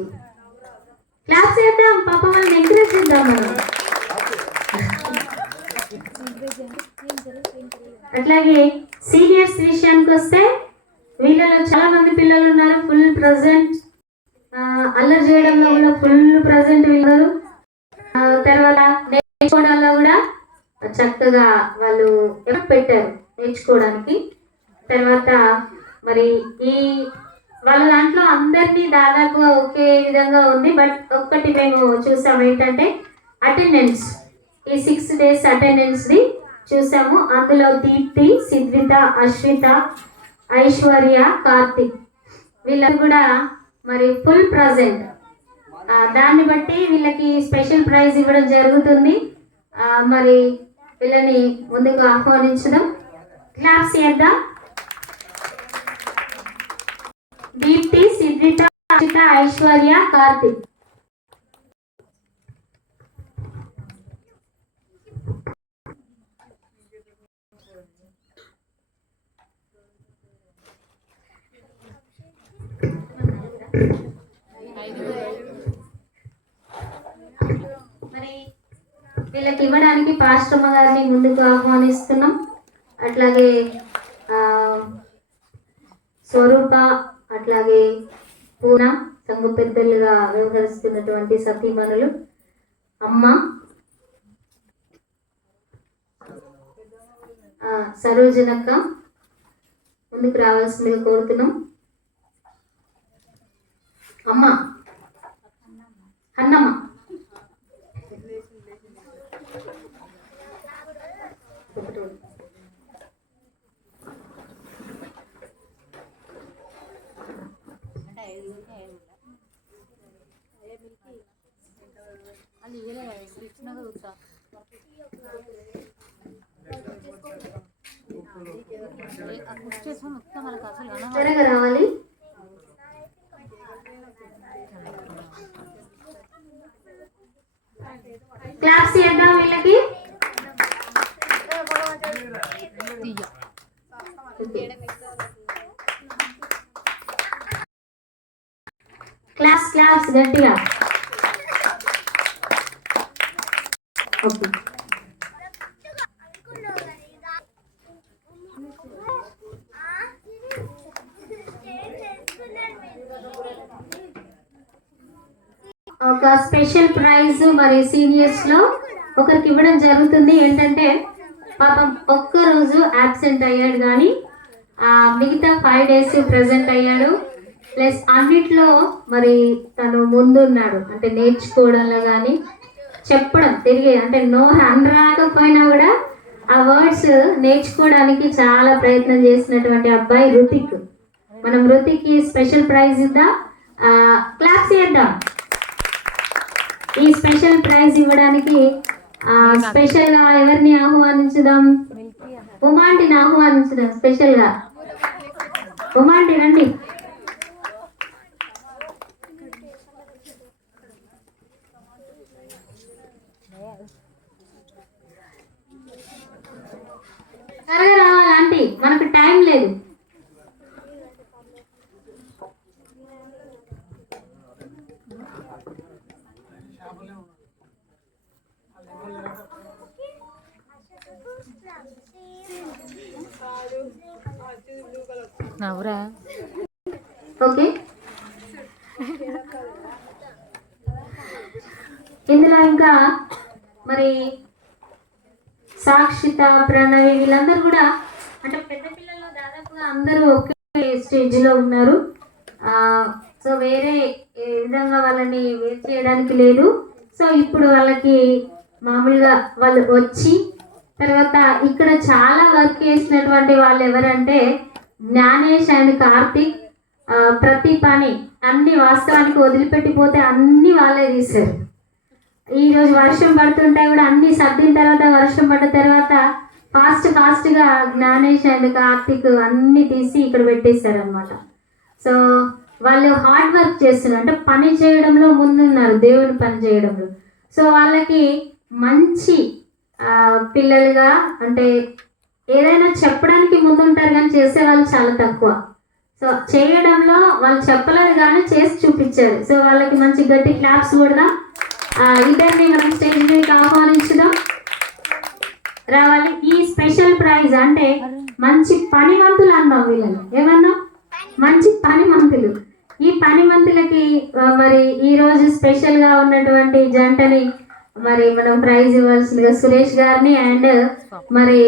క్లాస్ చేద్దాం, పాప వాళ్ళని ఎంకరేజ్ చేద్దాం మనం. అట్లాగే సీనియర్స్ విషయానికి వస్తే వీళ్ళలో చాలా మంది పిల్లలు ఉన్నారు ఫుల్ ప్రజెంట్, అల్లరి చేయడంలో కూడా ఫుల్ ప్రజెంట్ వీళ్ళు. తర్వాత నేర్చుకోవడంలో కూడా చక్కగా వాళ్ళు ఎఫర్ట్ పెట్టారు నేర్చుకోవడానికి. తర్వాత మరి ఈ వాళ్ళ దాంట్లో అందరినీ దాదాపు ఒకే విధంగా ఉంది. బట్ ఒక్కటి మేము చూసాం ఏంటంటే అటెండెన్స్, ఈ 6 days అటెండెన్స్ది చూసాము. అందులో దీప్తి, సిద్విత, అశ్విత, ఐశ్వర్య, కార్తిక్ వీళ్ళకి కూడా మరి ఫుల్ ప్రజెంట్. దాన్ని బట్టి వీళ్ళకి స్పెషల్ ప్రైజ్ ఇవ్వడం జరుగుతుంది. మరి వీళ్ళని ముందుకు ఆహ్వానించుదాం, క్లాప్స్ చేద్దాం. దీప్తి, సిద్విత, అశ్విత, ఐశ్వర్య, కార్తిక్. మరి వీళ్ళకి ఇవ్వడానికి పాస్టమ్మ గారిని ముందుకు ఆహ్వానిస్తున్నాం. అట్లాగే స్వరూప, అట్లాగే పూన సంఘ పెద్దలుగా వ్యవహరిస్తున్నటువంటి సతీమణులు అమ్మ, సరోజనక్క ముందుకు రావాల్సిందిగా కోరుతున్నాం. అమ్మ అన్నమ్మ, అది ఇచ్చినాక చూస్తా. మొత్తం మనకు అసలు త్వరగా రావాలి. క్లాప్స్ చేద్దాం వీళ్ళకి. క్లాప్స్ క్లాప్స్ గట్టిగా. ఓకే ఒక స్పెషల్ ప్రైజ్ మరి సీనియర్స్ లో ఒకరికి ఇవ్వడం జరుగుతుంది. ఏంటంటే పాపం ఒక్క రోజు అబ్సెంట్ అయ్యాడు కానీ మిగతా 5 days ప్రెసెంట్ అయ్యాడు. ప్లస్ అన్నిట్లో మరి తను ముందున్నాడు, అంటే నేర్చుకోవడంలో కానీ చెప్పడం తిరిగి అంటే నో రాకపోయినా కూడా ఆ వర్డ్స్ నేర్చుకోవడానికి చాలా ప్రయత్నం చేసినటువంటి అబ్బాయి రుతిక్. మనం రుతిక్కి స్పెషల్ ప్రైజ్ ఇద్దాం, క్లాప్స్ చేద్దాం. ఈ స్పెషల్ ప్రైజ్ ఇవ్వడానికి స్పెషల్ గా ఎవరిని ఆహ్వానించుదాం? ఉమాంటిని ఆహ్వానించుదాం స్పెషల్ గా. ఉమాంటి రండి. త్వరగా రావాలి ఆంటీ. రండి, మనకు టైం లేదు. నవ్వురా. ఓకే, ఇందులో ఇంకా మరి సాక్షిత, ప్రణవి వీళ్ళందరూ కూడా అంటే పెద్ద పిల్లలు దాదాపుగా అందరూ ఒకే స్టేజ్లో ఉన్నారు. సో వేరే ఏ విధంగా వాళ్ళని వేరు చేయడానికి లేదు. సో ఇప్పుడు వాళ్ళకి మామూలుగా వాళ్ళు వచ్చి తర్వాత ఇక్కడ చాలా వర్క్ చేసినటువంటి వాళ్ళు ఎవరంటే జ్ఞానేష్ అండ్ కార్తిక్. ప్రతి పని అన్ని వాస్తవానికి వదిలిపెట్టిపోతే అన్ని వాళ్ళే తీశారు. ఈరోజు వర్షం పడుతుంటే కూడా అన్ని సర్దిన తర్వాత, వర్షం పడ్డ తర్వాత ఫాస్ట్గా జ్ఞానేష్ అండ్ కార్తిక్ అన్ని తీసి ఇక్కడ పెట్టేశారు అనమాట. సో వాళ్ళు హార్డ్ వర్క్ చేస్తున్నారు, అంటే పని చేయడంలో ముందున్నారు, దేవుని పని చేయడంలో. సో వాళ్ళకి మంచి పిల్లలుగా అంటే ఏదైనా చెప్పడానికి ముందుంటారు కానీ చేసే వాళ్ళు చాలా తక్కువ. సో చేయడంలో వాళ్ళు చెప్పలేదు కానీ చేసి చూపించారు. సో వాళ్ళకి మంచి గట్టి క్లాప్స్ కూడా. ఇద్దరిని మనం స్టేజ్ మీదకి ఆహ్వానించుదాం, రావాలి. ఈ స్పెషల్ ప్రైజ్ అంటే మంచి పనిమంతులు అన్నాం వీళ్ళని. ఏమన్నా మంచి పనిమంతులు. ఈ పనిమంతులకి మరి ఈరోజు స్పెషల్గా ఉన్నటువంటి జంటని మరి మనం ప్రైజ్ ఇవ్వాల్సిందిగా సురేష్ గారిని అండ్ మరి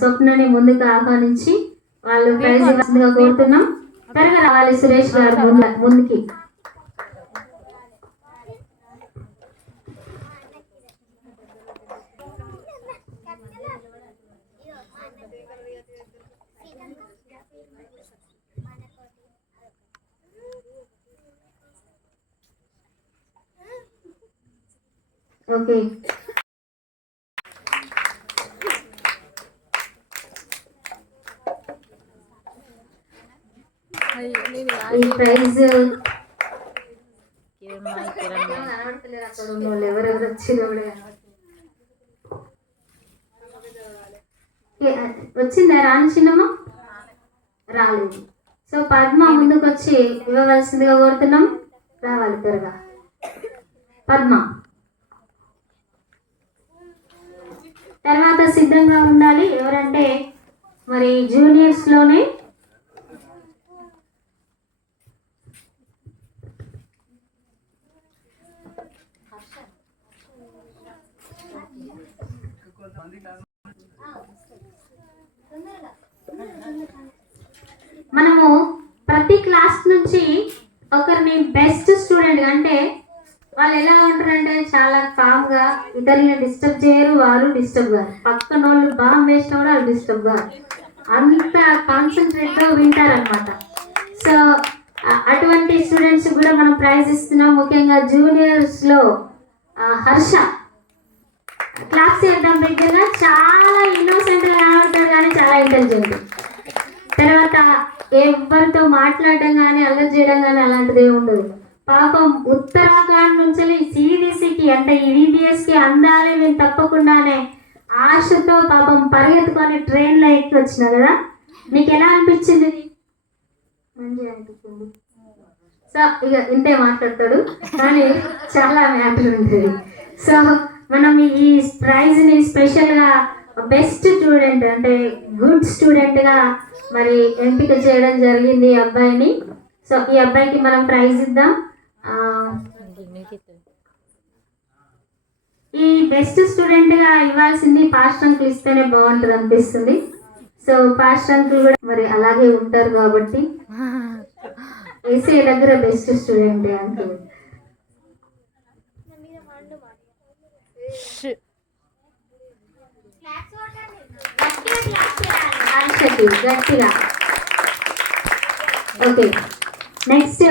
స్వప్నని ముందుకు ఆహ్వానించి వాళ్ళు ప్రైజ్ ఇవ్వాల్సిందిగా కోరుతున్నాం. త్వరగా రావాలి సురేష్ గారు ముందుకి. ఓకే, ఈ ప్రైజ్ ఎవరెవరు వచ్చిందో వచ్చిందా? రాని చిన్నమ్మ రాలేదు. సో పద్మ ముందుకు వచ్చి ఇవ్వవలసిందిగా కోరుతున్నాం. రావాలి త్వరగా పద్మ. తర్వాత సిద్ధంగా ఉండాలి ఎవరంటే మరి జూనియర్స్లోనే మనము ప్రతి క్లాస్ నుంచి ఒకరిని బెస్ట్ స్టూడెంట్ అంటే వాళ్ళు ఎలా ఉంటారంటే చాలా కామ్గా, ఇతరులని డిస్టర్బ్ చేయరు, వాళ్ళు డిస్టర్బ్ గారు, పక్కన వాళ్ళు బాగా వేసినా కూడా వాళ్ళు డిస్టర్బ్ గారు, అంత కాన్సన్ట్రేట్గా వింటారనమాట. సో అటువంటి స్టూడెంట్స్ కూడా మనం ప్రైజ్ ఇస్తున్నాం. ముఖ్యంగా జూనియర్స్లో హర్ష. క్లాస్ చేద్దాం బిడ్డగా. చాలా ఇన్నోసెంట్గా కనబడతాడు కానీ చాలా ఇంటెలిజెంట్. తర్వాత ఎవరితో మాట్లాడడం కానీ అల్లరి చేయడం కానీ అలాంటిది ఏమి ఉండదు. పాపం ఉత్తరాఖండ్ నుంచి సిబిఎస్ఈకి అంటే ఈ విబిఎస్కి అందాలి మేము తప్పకుండానే ఆశతో పాపం పరిగెత్తుకొని ట్రైన్లో ఎక్కి వచ్చిన కదా. నీకు ఎలా అనిపించింది? మంచిగా అనిపించింది. సో ఇక ఇంతే మాట్లాడతాడు కానీ చాలా మ్యాటర్ ఉంటుంది. సో మనం ఈ ప్రైజ్ని స్పెషల్గా బెస్ట్ స్టూడెంట్ అంటే గుడ్ స్టూడెంట్గా మరి ఎంపిక చేయడం జరిగింది ఈ అబ్బాయిని. సో ఈ అబ్బాయికి మనం ప్రైజ్ ఇద్దాం. ఈ బెస్ట్ స్టూడెంట్గా ఇవ్వాల్సింది పాస్టర్ అంకుల్ ఇస్తేనే బాగుంటుంది అనిపిస్తుంది. సో పాస్టర్ అంకుల్ కూడా మరి అలాగే ఉంటారు కాబట్టి ఏసీ దగ్గర బెస్ట్ స్టూడెంట్ అంకుల్. గట్టిగా. ఓకే, నెక్స్ట్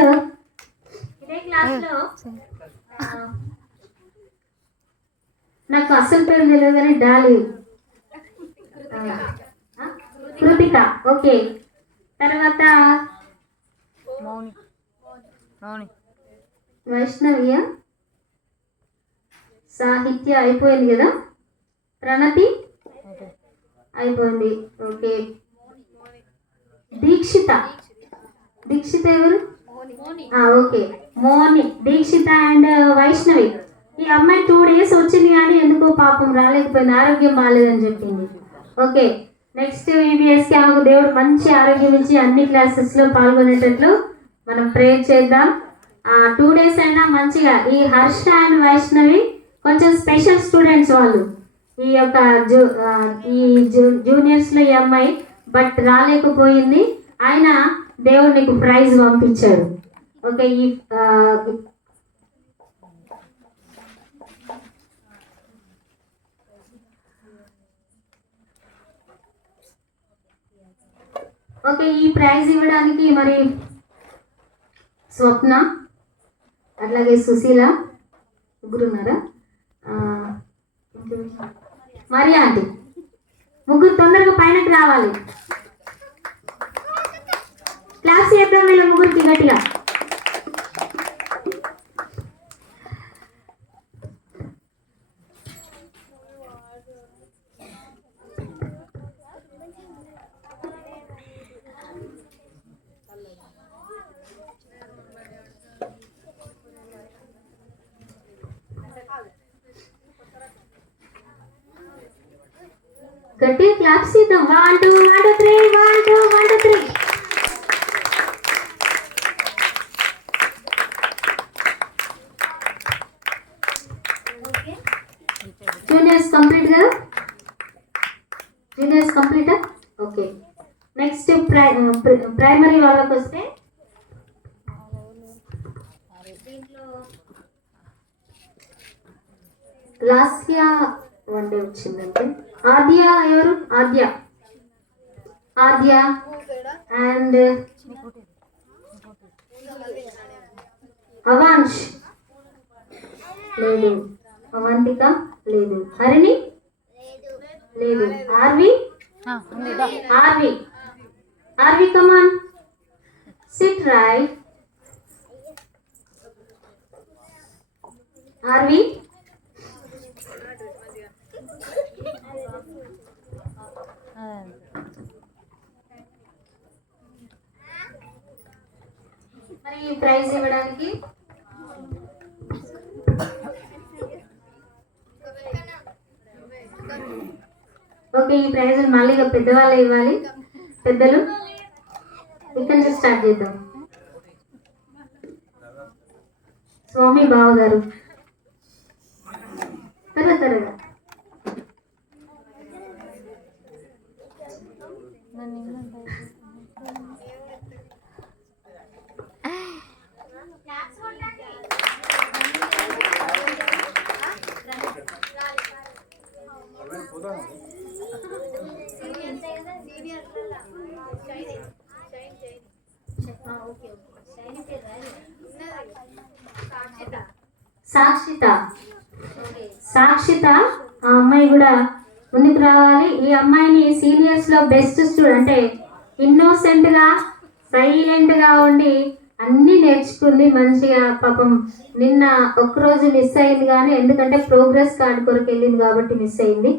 ఇదే క్లాస్లో నాకు అసలు పేరు తెలియదు కానీ డాలి కృతిక. ఓకే, తర్వాత వైష్ణవియ. సాహిత్య అయిపోయింది కదా. ప్రణతి అయిపోయింది. ఓకే, దీక్షిత. దీక్షిత ఎవరు? Okay, Moni, Dikshita and Vaishnavi. ఈ అమ్మాయి 2 days వచ్చింది కానీ ఎందుకో పాపం రాలేకపోయింది, ఆరోగ్యం బాగాలేదని చెప్పింది. ఓకే, నెక్స్ట్ ఈబీఎస్కి ఆమెకు దేవుడు మంచి ఆరోగ్యం ఇచ్చి అన్ని క్లాసెస్లో పాల్గొనేటట్లు మనం ప్రేర్ చేద్దాం. 2 days అయినా మంచిగా. ఈ హర్ష అండ్ వైష్ణవి కొంచెం స్పెషల్ స్టూడెంట్స్ వాళ్ళు, ఈ యొక్క జూనియర్స్లో ఈ అమ్మాయి బట్ రాలేకపోయింది. ఆయన దేవుడు నీకు ప్రైజ్ పంపించాడు. ఓకే, ఈ ప్రైజ్ ఇవ్వడానికి మరి స్వప్న అట్లాగే సుశీల ముగ్గురు ఉన్నారా? మరి ఆంటీ ముగ్గురు తొందరగా పైనకి రావాలి. క్లాస్ చేద్దాం వీళ్ళ ముగ్గురికి గట్టిగా. గట్టిగా క్లాప్స్ ఇద్దాం. 1 2 1 2 3 1 2 1 2 3. జూనియర్స్ కంప్లీట్ కదా? Juniors complete. Okay, next primary వాళ్ళకి వస్తే లాస్యా 1 day వచ్చిందంటే ఆద్య ఎవరు? ఆద్య అండ్ అవాంష్ లేదు, అవంతిక లేదు, హరిణి లేదు, Aarvi come on sit right. Aarvi మరి ఈ ప్రైజ్ ఇవ్వడానికి ఓకే, ఈ ప్రైజ్ మళ్ళీ పెద్దవాళ్ళే ఇవ్వాలి. పెద్దలు ఇక్కడ నుంచి స్టార్ట్ చేద్దాం. స్వామి బావ గారు త్వరగా సాక్షిత ఆ అమ్మాయి కూడా ముందుకు రావాలి. ఈ అమ్మాయిని సీనియర్స్ లో బెస్ట్ స్టూడెంట్, అంటే ఇన్నోసెంట్ గా సైలెంట్ గా ఉండి అన్ని నేర్చుకుంది మంచిగా. పాపం నిన్న ఒక్కరోజు మిస్ అయింది కానీ ఎందుకంటే ప్రోగ్రెస్ కార్డ్ కొరకు వెళ్ళింది కాబట్టి మిస్ అయింది.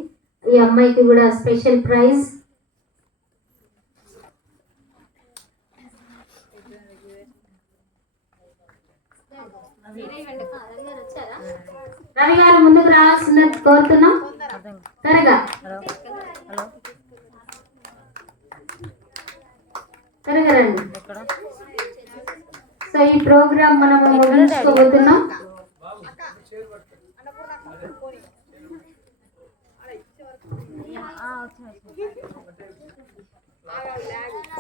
ఈ అమ్మాయికి కూడా స్పెషల్ ప్రైజ్. రవి గారు ముందుకు రావాల్సిందని కోరుతున్నాం. త్వరగా రండి. సో ఈ ప్రోగ్రామ్ మనం ముగించుకోబోతున్నాం.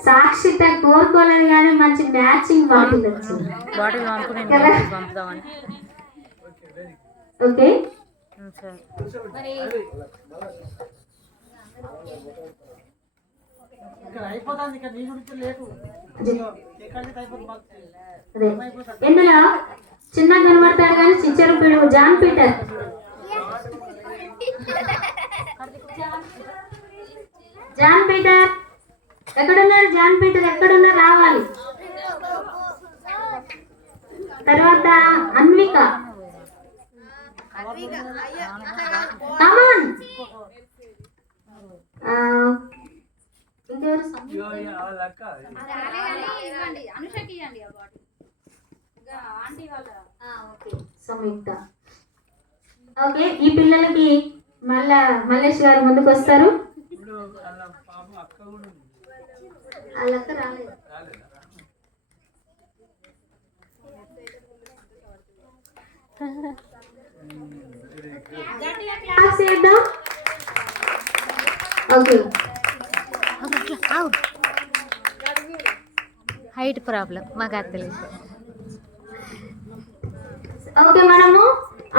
సాక్షిత కోరుకోలేదు కానీ మంచి మ్యాచింగ్ బాటిల్ వచ్చింది. ఓకే, ఇందులో చిన్న కనబడతాడు కానీ చిచ్చరు పీడు జాన్ పీటర్. ఎక్కడున్నారు? జాన్ పీటర్ ఎక్కడున్నారు? రావాలి. తర్వాత అన్విక, కమాన్. ఇంకా ఇంకెవరు ఓకే సంయుక్త. ఓకే ఈ పిల్లలకి మల్లేష్ గారు ముందుకు వస్తారు. వాళ్ళక్క రాలేదు. క్లాస్ చేద్దాం. ఓకే హైట్ ప్రాబ్లం మాకు అది తెలియదు. ఓకే మనము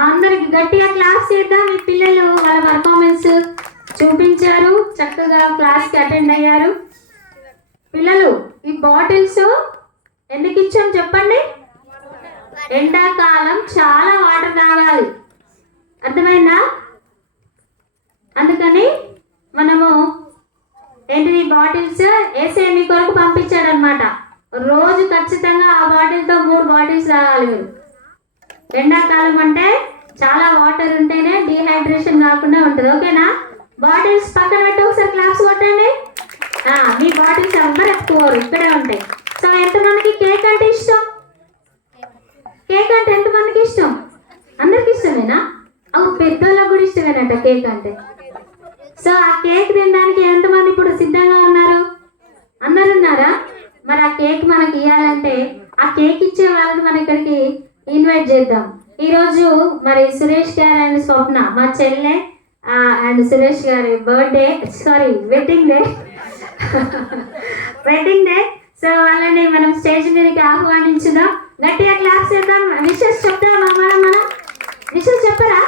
అందరికి గట్టిగా క్లాస్ చేద్దాం. ఈ పిల్లలు వాళ్ళ పర్ఫార్మెన్స్ చూపించారు, చక్కగా క్లాస్కి అటెండ్ అయ్యారు. పిల్లలు ఈ బాటిల్స్ ఎందుకు ఇచ్చాం చెప్పండి? ఎండాకాలం చాలా వాటర్ తాగాలి, అర్థమైందా? అందుకని మనము ఏంటిది బాటిల్స్ వేసే మీ కొరకు పంపించాడు అనమాట. రోజు ఖచ్చితంగా ఆ బాటిల్తో 3 బాటిల్స్ తాగాలి మీరు. ఎండాకాలం అంటే చాలా వాటర్ ఉంటేనే డీహైడ్రేషన్ కాకుండా ఉంటుంది. ఓకేనా? బాటిల్స్ పక్కన పెట్టి ఒకసారి క్లాప్స్ కొట్టండి. మీ బాటిల్స్ అందరూ ఎక్కువ ఇక్కడే ఉంటాయి. సో ఎంతమందికి కేక్ అంటే ఇష్టం? కేక్ అంటే ఎంతమందికి ఇష్టం? అందరికి ఇష్టమేనా? అవు పెద్దోళ్ళకి కూడా ఇష్టమేనట కేక్ అంటే. సో ఆ కేక్ తినడానికి ఎంతమంది ఇప్పుడు సిద్ధంగా ఉన్నారు? అందరు ఉన్నారా? మరి ఆ కేక్ మనకి ఇవ్వాలంటే ఆ కేక్ ఇచ్చే వాళ్ళని మన ఇక్కడికి ఇన్వైట్ చేద్దాం. ఈరోజు మరి సురేష్ గారు అండ్ స్వప్న మా చెల్లె అండ్ సురేష్ గారి వెడ్డింగ్ డే. సో వాళ్ళని మనం స్టేజ్ మీదకి ఆహ్వానించుదాం. గట్టిగా క్లాప్స్ చేద్దాం. విషెస్ చెప్తామా? మనం విషెస్ చెప్పరా?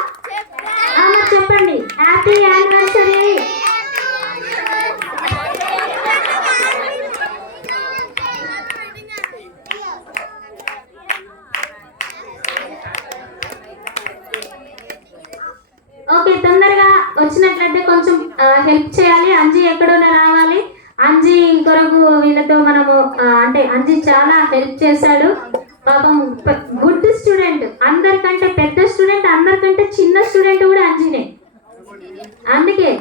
చెప్పండి. Happy anniversary. ఓకే తొందరగా వచ్చినట్లయితే కొంచెం హెల్ప్ చేయాలి. అంజీ ఎక్కడున్నా రావాలి. అంజీ కొరకు వీళ్ళతో మనము అంటే అంజీ చాలా హెల్ప్ చేశాడు పాపం. గుడ్ స్టూడెంట్, అందరికంటే పెద్ద స్టూడెంట్, అందరికంటే చిన్న స్టూడెంట్ కూడా అంజీనే. అందుకే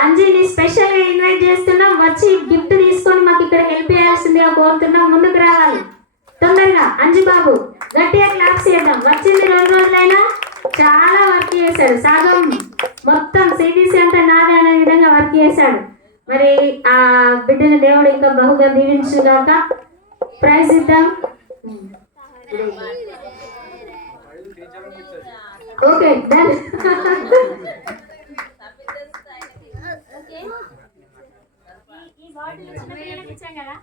అంజీని స్పెషల్ గా ఇన్వైట్ చేస్తున్నాం. వచ్చి గిఫ్ట్ తీసుకొని మాకు ఇక్కడ హెల్ప్ చేయాల్సిందిగా కోరుతున్నాం. ముందుకు రావాలి తొందరగా. అంజీ బాబు గట్టిగా క్లాప్స్ చేద్దాం. వచ్చింది 2 రోజులైనా చాలా వర్క్ చేశాడు. సగం మొత్తం సిబిసి అంతా నాదే అనే విధంగా వర్క్ చేశాడు. మరి ఆ బిడ్డని దేవుడు ఇంకా బహుగా దీవించుగాక. ప్రైజ్ ఇద్దాం. Okay done. ఈ బాటిల్ చిన్న పిల్లలకి ఇచ్చాం కదా,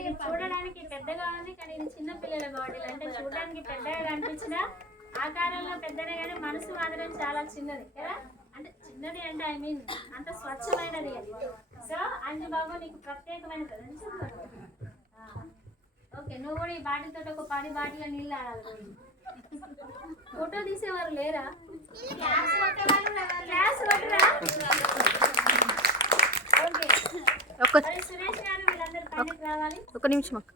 ఇది చూడడానికి పెద్దగా ఉంది కానీ ఇది చిన్న పిల్లల బాటిల్. అంటే చూడడానికి పెద్దగా కనిపించిన ఆకారంలో పెద్దనే కానీ మనసు మాత్రం చాలా చిన్నది కదా. అంటే చిన్నది అంటే ఐ మీన్ అంత స్వచ్ఛమైనది అది. సో అంజు బాబు నీకు ప్రత్యేకమైన ఓకే, నువ్వు కూడా ఈ బాటిల్ తోటి ఒక 10 బాటిల్ నీళ్ళు ఆడాలి. ఫోటో తీసేవారు లేరా? క్లాస్ కొట్టరా? ఓకే సురేష్ గారు వీళ్ళందరూ పైకి రావాలి. ఒక నిమిషం అక్క.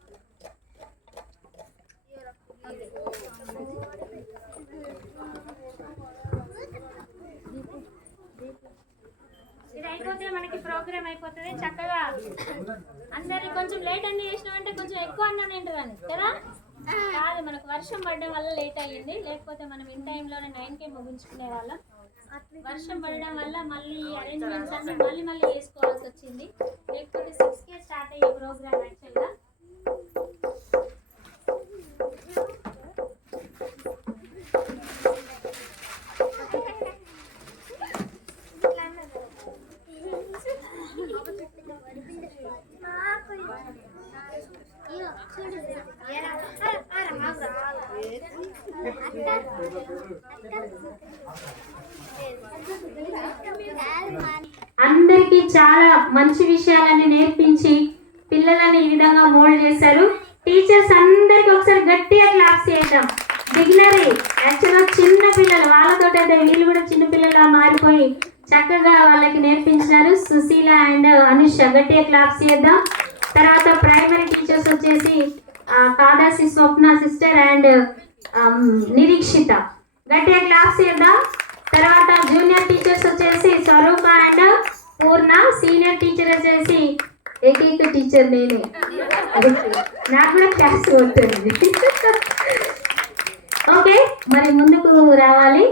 ఇది అయిపోతే మనకి ప్రోగ్రామ్ అయిపోతుంది చక్కగా. అందరి కొంచెం లేట్ అన్ని చేసినామంటే కొంచెం ఎక్కువ అన్నం తింటారని కదా. కాదు, మనకు వర్షం పడడం వల్ల లేట్ అయ్యింది. లేకపోతే మనం ఇన్ టైంలోనే 9కే ముగించుకునే వాళ్ళం. వర్షం పడడం వల్ల మళ్ళీ అరేంజ్మెంట్స్ అన్ని మళ్ళీ చేసుకోవాల్సి వచ్చింది. లేకపోతే 6కే స్టార్ట్ అయ్యే ప్రోగ్రామ్ యాక్చువల్గా. అందరికీ చాలా మంచి విషయాలని నేర్పించి పిల్లలని ఈ విధంగా మోల్డ్ చేశారు. టీచర్స్ అందరికి ఒకసారి గట్టిగా క్లాప్స్ చేద్దాం. బిగినరీ యాక్చువల్గా చిన్న పిల్లలు, వాళ్ళతో అయితే వీళ్ళు కూడా చిన్న పిల్లలా మారిపోయి చక్కగా వాళ్ళకి నేర్పించినారు. సుశీల అండ్ అనుష గట్టిగా క్లాప్స్ చేద్దాం. తర్వాత ప్రైమరీ టీచర్స్ వచ్చేసి కాదాసి స్వప్న సిస్టర్ అండ్ నిరీక్షిత గట్టిగా క్లాప్స్ చేద్దాం. తర్వాత జూనియర్ టీచర్స్ వచ్చేసి స్వరూప అండ్ పూర్ణ సీనియర్ టీచర్ వచ్చేసి ఏకైక టీచర్ నేనే. నాకు కూడా క్లాస్ కొడుతుంది. ఓకే, మరి ముందుకు రావాలి.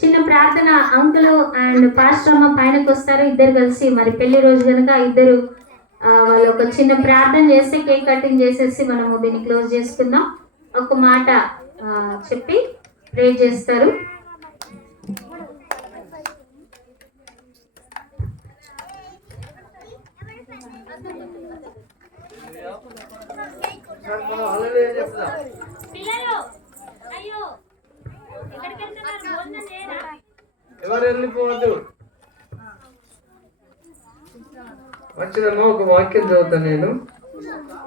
చిన్న ప్రార్థన అంకులు అండ్ పాస్టర్ అమ్మ పైనకు వస్తారు. ఇద్దరు కలిసి మరి పెళ్లి రోజు కనుక ఇద్దరు వాళ్ళు ఒక చిన్న ప్రార్థన చేస్తే కేక్ కటింగ్ చేసేసి మనము దీన్ని క్లోజ్ చేసుకుందాం. ఒక మాట చెప్పి ప్రే చేస్తారు. పిల్లలు అయ్యో ఎక్కడికి వెళ్తున్నారు? భోజనం చేయరా? ఎవరు వెళ్ళిపోవద్దు. వచ్చినమ్మా ఒక వాక్యం చదువుతాను నేను.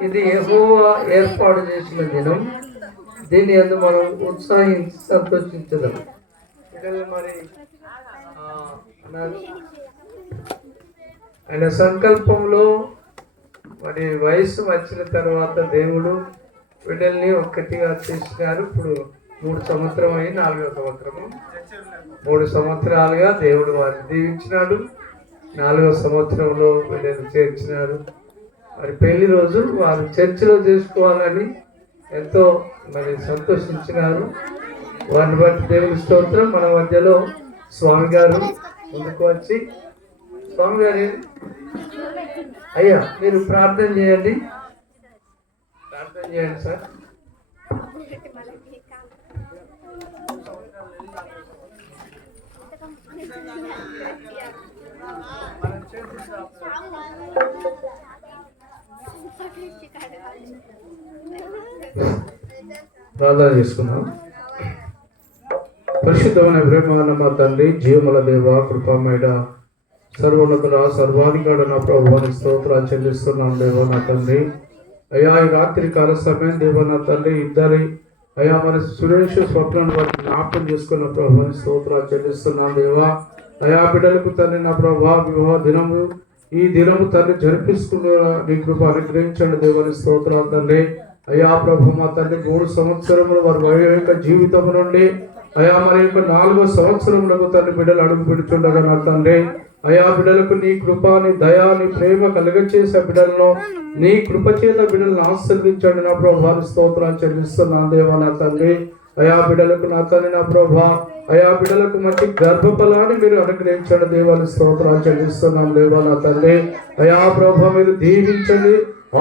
ఇది యెహోవా ఏర్పాటు చేసిన దినం, దీని యందు మనం ఉత్సాహించి సంతోషించదాం. మరి ఆయన సంకల్పంలో మరి వయసు వచ్చిన తర్వాత దేవుడు బిడ్డల్ని ఒక్కటిగా చేసినారు. ఇప్పుడు 3 సంవత్సరం అయి 4వ సంవత్సరము. 3 సంవత్సరాలుగా దేవుడు వారిని దీవించినాడు. 4వ సంవత్సరంలో బిడ్డలు చేర్చినారు. మరి పెళ్లి రోజు వారు చర్చిలో చేసుకోవాలని ఎంతో మరి సంతోషించినారు. వారిని బట్టి దేవుని స్తోత్రం. మన మధ్యలో స్వామి గారు ముందుకు వచ్చి, స్వామి గారు అయ్యా మీరు ప్రార్థన చేయండి, ప్రార్థన చేయండి సార్. ప్రార్థన చేసుకున్నాం. పరిశుద్ధమైన ప్రేమ మా తండ్రి, జీవముల దేవ, కృపామేడ, సర్వోన్నతుడ, సర్వాధికార నా ప్రభువానికి స్తోత్రాలు చెల్లిస్తున్నాం దేవ నా తండ్రి. అయ్యా ఈ రాత్రి కాల సమయం దేవ నా తండ్రి ఇద్దరి అయ్యా మన సురేష్ స్వప్నాన్ని వారికి జ్ఞాపకం చేసుకున్న ప్రభువానికి స్తోత్రాలు చెల్లిస్తున్నాం దేవా. అయా బిడ్డలకు తండ్రి నా ప్రభా వివాహ దినము ఈ దినము తండ్రి జరిపిస్తున్న నీ కృప అనుగ్రహించండి దేవుని స్తోత్రాలు తండ్రి. అయా ప్రభు మా తండ్రి 3 సంవత్సరములు వారి వైవాహిక జీవితం నుండి అయా మరి యొక్క 4వ సంవత్సరములకు తండ్రి బిడ్డలు అడుగు పెడుతుండగా నా తండ్రి. అయా బిడ్డలకు నీ కృప, నీ దయా, నీ ప్రేమ కలుగచేసే బిడ్డలను నీ కృప చేత బిడ్డలను ఆశీర్వదించండి నా ప్రభాని స్తోత్రాలు చెల్లిస్తున్నాను దేవా నా తండ్రి. అయా బిడ్డలకు నా తండ్రి నా ప్రభా అయా బిడ్డలకు మంచి గర్భఫలాన్ని మీరు అనుగ్రహించండి దేవాని స్తోత్రాలు చెల్లిస్తున్నాను దేవా నా తండ్రి. అయా ప్రభా మీరు దీవించండి,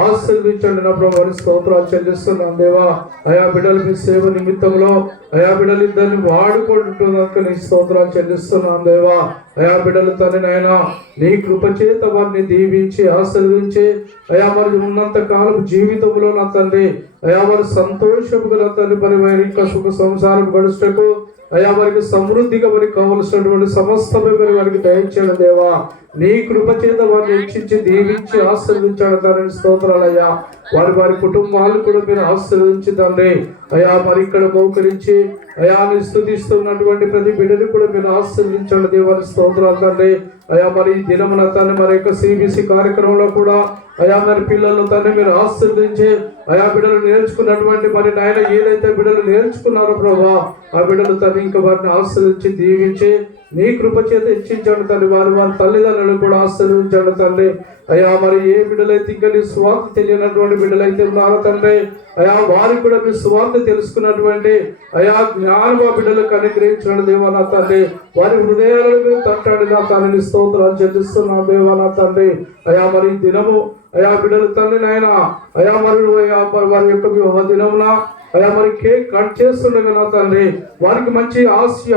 ఆశీర్వదించండి నా ప్రభుని స్తోత్రాలు చెల్లిస్తున్నాను దేవా. అయా బిడ్డలు మీ సేవ నిమిత్తంలో అయా బిడ్డలు ఇద్దరిని వాడుకుంటున్నందుకు నీ స్తోత్రాలు చెల్లిస్తున్నాను దేవా. అయా బిడ్డలు తండ్రి నాయనా నీ కృప చేత వారిని దీవించి ఆశీర్వించి అయా మరి ఉన్నంత కాలం జీవితంలో నా తండ్రి అయా వారి సంతోషముగా నా తండ్రి మరి వారి యొక్క సుఖ సంసారం గడుచుటకు అయా వారికి సమృద్ధిగా వారికి కావలసినటువంటి సమస్తమే మరి వారికి దయచేయడం దేవా. నీ కృప చేత వారిని రక్షించి దీవించి ఆశీర్వించడం తండ్రి స్తోత్రాలయ్యా. వారి కుటుంబాలు కూడా మీరు ఆశీర్వదించి తండ్రి అయా మరి ఇక్కడ మోకరించి అయా స్తుతిస్తున్నటువంటి ప్రతి బిడ్డని కూడా మీరు ఆశీర్వదించండి దేవాని స్తోత్రాలు తండ్రి. అయా మరి ఈ దినమున తండ్రి మరి యొక్క సిబిసి కార్యక్రమంలో కూడా అయా మరి పిల్లలను తండ్రి మీరు ఆశీర్వదించి అయా బిడ్డలు నేర్చుకున్నటువంటి మరి నాయన ఏదైతే బిడ్డలు నేర్చుకున్నారో ప్రభా ఆ బిడ్డలు తండ్రి ఇంకా వారిని ఆశీర్వదించి దీవించి నీ కృప చేత హెచ్చించండి తండ్రి. వారి తల్లిదండ్రులను కూడా ఆశీర్వదించండి తండ్రి. అయా మరి ఏ బిడ్డలైతే ఇంకా నీ స్వార్థ తెలియనటువంటి బిడ్డలైతే ఉన్నారో తండ్రి అయా వారికి కూడా మీ స్వార్థ తెలుసుకున్నటువంటి అయా జ్ఞానం ఆ బిడ్డలకు అనుగ్రహించండి దేవా నా తండ్రి. వారి హృదయాలను మీరు తట్టాడు నా తండ్రి స్తోత్రాలు చెల్లిస్తున్నాం దేవా నా తండ్రి. అయా మరి దినము అయా బిడ్డలు తండ్రి నాయన అయా మరి వారి యొక్క వివాహ దినమున అయా మరి కేక్ కట్ చేస్తుండగా నా తండ్రి వారికి మంచి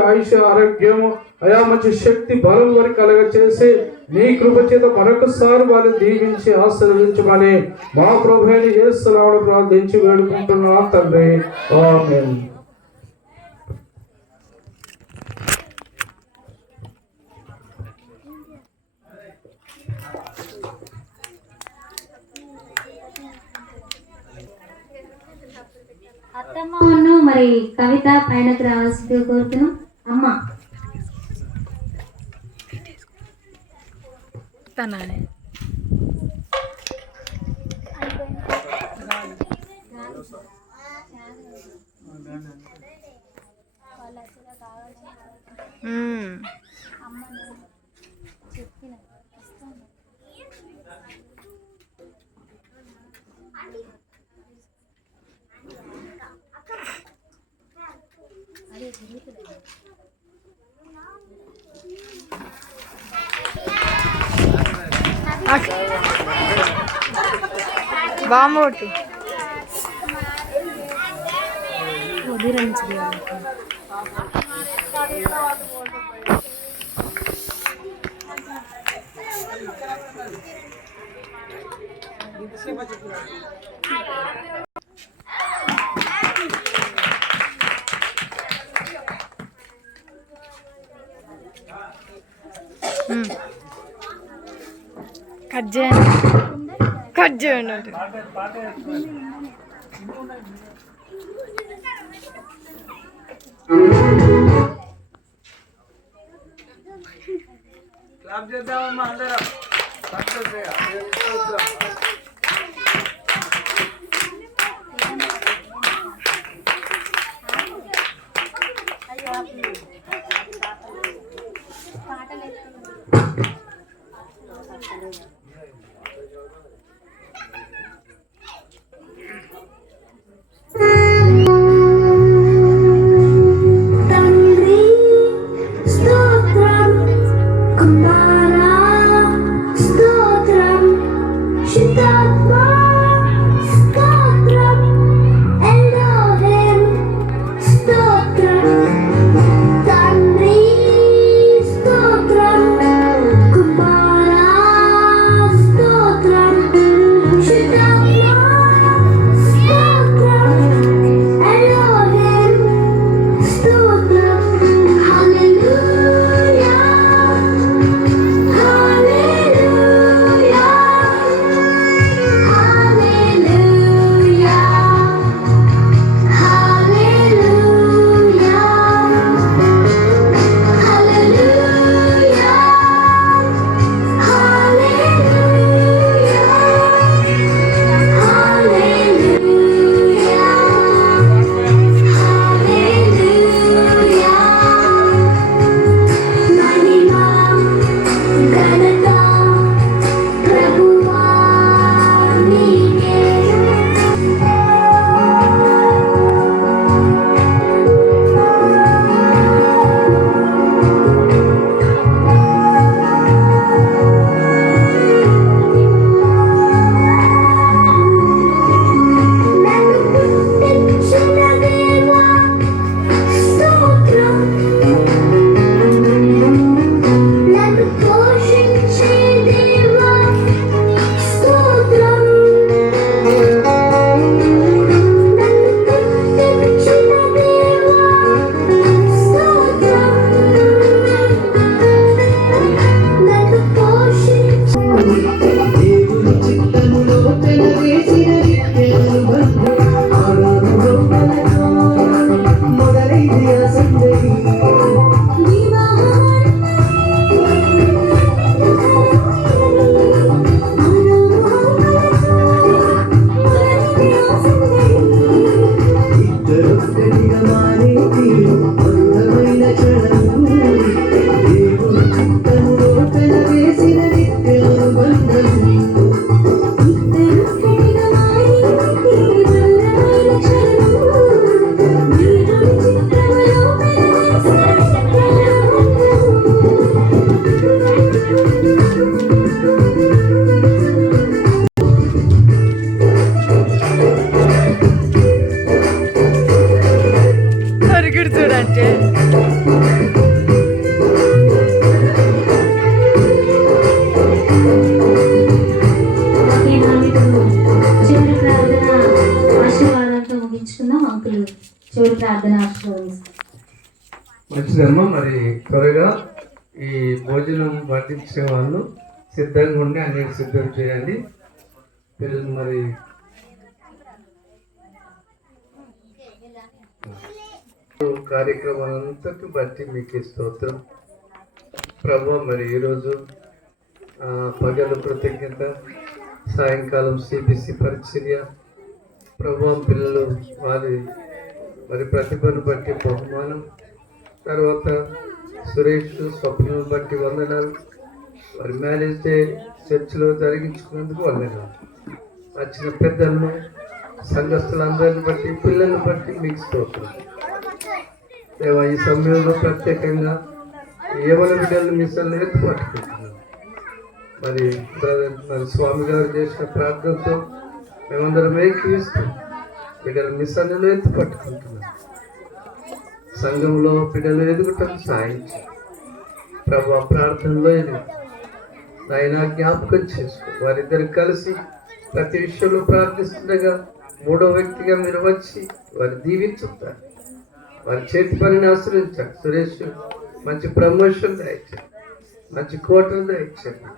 ఆయుష ఆరోగ్యము అయా మంచి శక్తి బలం వారికి కలగ చేసి నీ కృప చేత మరొకసారి వారిని దీవించి ఆశీర్వదించమని మా ప్రభువుని యేసునామములో ప్రార్థించి వేడుకుంటున్నాను తండ్రి. ఆమేన్. అత్తమ్మను మరి కవిత పైనకు రావాల్సిందిగా కోరుతున్నాం. అమ్మ తనానే బాంబు కొట్టు. కట్ చేయండి. క్లాప్ చేద్దామమ్మా అందరం. మంచిదమ్మా. మరి త్వరగా ఈ భోజనం పట్టించే వాళ్ళు సిద్ధంగా ఉండి అన్ని సిద్ధం చేయండి. పిల్లలు మరి కార్యక్రమాలంతటి బట్టి మీకు స్తోత్రం ప్రభు. మరి ఈరోజు పగలు కృతజ్ఞత, సాయంకాలం సిబిసి పరిచర్య ప్రభు. పిల్లలు వారి మరి ప్రతిభను బట్టి బహుమానం, తర్వాత సురేష్ స్వప్నం బట్టి వందనాలు, మరి మ్యారేజ్ డే చర్చిలో జరిగించుకున్నందుకు వందనాలు. వచ్చిన పెద్దలను సంఘస్థులందరిని బట్టి పిల్లల్ని బట్టి మీకు స్తోత్రం. దేవా ఈ సమయంలో ప్రత్యేకంగా ఏమైనా బిడ్డలు మిషన్లు ఎత్తు పట్టుకుంటున్నాం. మరి మరి స్వామి గారు చేసిన ప్రార్థనతో మేమందరం ఏకీవిస్తూ బిడ్డలు మిషన్లు ఎత్తు పట్టుకుంటున్నాం. సంఘంలో బిడ్డలు ఎదుగుటకు సాయించి ప్రభు ప్రార్థనలో ఎదుగు ఆయన జ్ఞాపకం చేసుకో. వారిద్దరు కలిసి ప్రతి విషయంలో ప్రార్థిస్తుండగా మూడో వ్యక్తిగా మీరు వచ్చి వారు దీవించుతారు. వారి చేతి పనిని ఆశ్రయించారు. సురేష్ మంచి ప్రమోషన్ దయచేయండి, మంచి కోటలు దయచేయండి.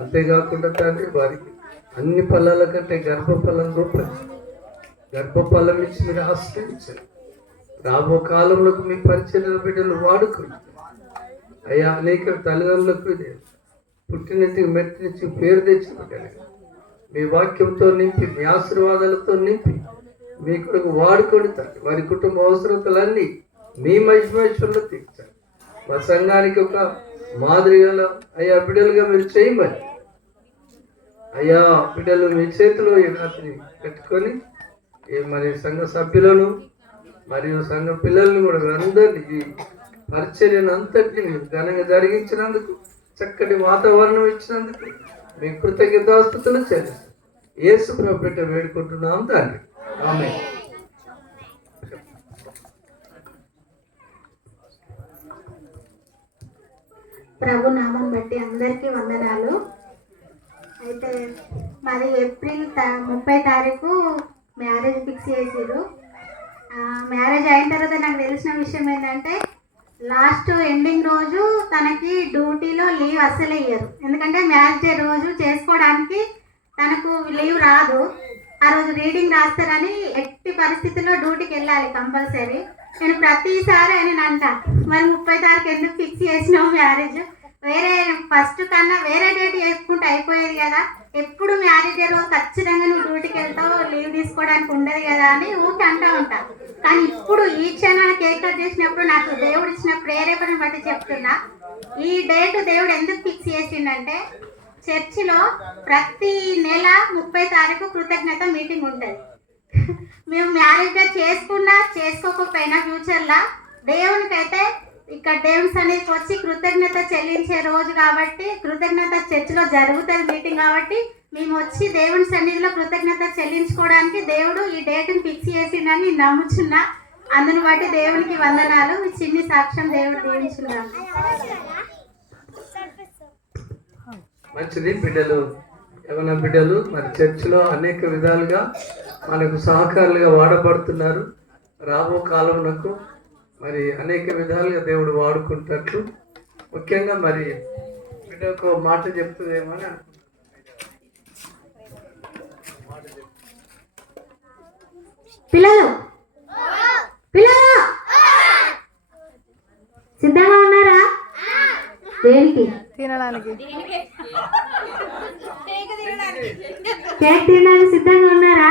అంతేకాకుండా తండ్రి వారికి అన్ని ఫలాల కంటే గర్భఫలం రూపొంది గర్భఫలం ఇచ్చి మీరు ఆశ్రయించారు. రాబో కాలంలో మీ పరిచయ బిడ్డలు వాడుకోండి అయ్యా. అనేక తల్లిదండ్రులకు పుట్టినట్టుగా మెట్టినిచ్చి పేరు తెచ్చి బిడ్డలు మీ వాక్యంతో నింపి మీ ఆశీర్వాదాలతో నింపి మీ కొరకు వాడుకొని తండ్రి వారి కుటుంబ అవసరతలన్నీ మీ మహిమేశ్వరంలో తీర్చాలి. మా సంఘానికి ఒక మాదిరిగా అయ్యా బిడ్డలుగా మీరు చేయమని అయ్యా బిడ్డలు మీ చేతిలో ఈ రాత్రి పెట్టుకొని మరి సంఘ సభ్యులను మరియు సంఘ పిల్లల్ని కూడా అందరినీ ఈ పరిచర్యను అంతటిని ఘనంగా జరిగించినందుకు చక్కటి వాతావరణం ఇచ్చినందుకు మీ కృతజ్ఞతాస్తుతులు చెల్లిస్తాం. యేసు ప్రభు బిడ్డ వేడుకుంటున్నాం తండ్రి. ఆమేన్. ప్రభు నామం బట్టి అందరికీ వందనాలు. అయితే మాది ఏప్రిల్ 30 తారీఖు మ్యారేజ్ ఫిక్స్ చేసారు. మ్యారేజ్ అయిన తర్వాత నాకు తెలిసిన విషయం ఏంటంటే లాస్ట్ ఎండింగ్ రోజు తనకి డ్యూటీలో లీవ్ అస్సలు ఇయ్యరు. ఎందుకంటే మ్యారేజ్ డే రోజు చేసుకోవడానికి తనకు లీవ్ రాదు. ఆ రోజు రీడింగ్ రాస్తారని ఎట్టి పరిస్థితుల్లో డ్యూటీకి వెళ్ళాలి కంపల్సరీ. నేను ప్రతిసారి ఆయన అంట మరి 30 తారీఖు ఎందుకు ఫిక్స్ చేసినావు మ్యారేజ్, వేరే ఫస్ట్ కన్నా వేరే డేట్ చేసుకుంటే అయిపోయేది కదా, ఎప్పుడు మ్యారేజ్ రోజు ఖచ్చితంగా నువ్వు డ్యూటీకి వెళ్తావు, లీవ్ తీసుకోవడానికి ఉండదు కదా అని ఊరికి అంటూ ఉంటా. కానీ ఇప్పుడు ఈ క్షణాన్ని కేక్ కట్ చేసినప్పుడు నాకు దేవుడు ఇచ్చిన ప్రేరేపణను బట్టి చెప్తున్నా, ఈ డేట్ దేవుడు ఎందుకు ఫిక్స్ చేసిండంటే చర్చిలో ప్రతి నెల 30 తారీఖు కృతజ్ఞత మీటింగ్ ఉంటుంది. మేము మ్యారేజ్గా చేసుకున్నా చేసుకోకపోయినా ఫ్యూచర్లో దేవునికైతే ఇక్కడ దేవుని సన్నిధికి వచ్చి కృతజ్ఞత చెల్లించే రోజు కాబట్టి, కృతజ్ఞత చర్చిలో జరుగుతుంది మీటింగ్ కాబట్టి మేము వచ్చి దేవుని సన్నిధిలో కృతజ్ఞత చెల్లించుకోవడానికి దేవుడు ఈ డేట్ని ఫిక్స్ చేసిందని నేను నమ్ముచున్నా. అందుని బట్టి దేవునికి వందనాలు. మీ చిన్ని సాక్ష్యం దేవుడు దీవించున్నాను. మంచిది. బిడ్డలు ఏమైనా బిడ్డలు మరి చర్చిలో అనేక విధాలుగా మనకు సహకారులుగా వాడబడుతున్నారు. రాబో కాలంలో మరి అనేక విధాలుగా దేవుడు వాడుకుంటట్లు ముఖ్యంగా మరి బిడ్డ ఒక మాట చెప్తుందేమో అని అనుకుంటున్నాను. పిల్లలు పిల్లలు సిద్ధంగా ఉన్నారా? దేనికి? తినడానికి. కేక్ తినడానికి సిద్ధంగా ఉన్నారా?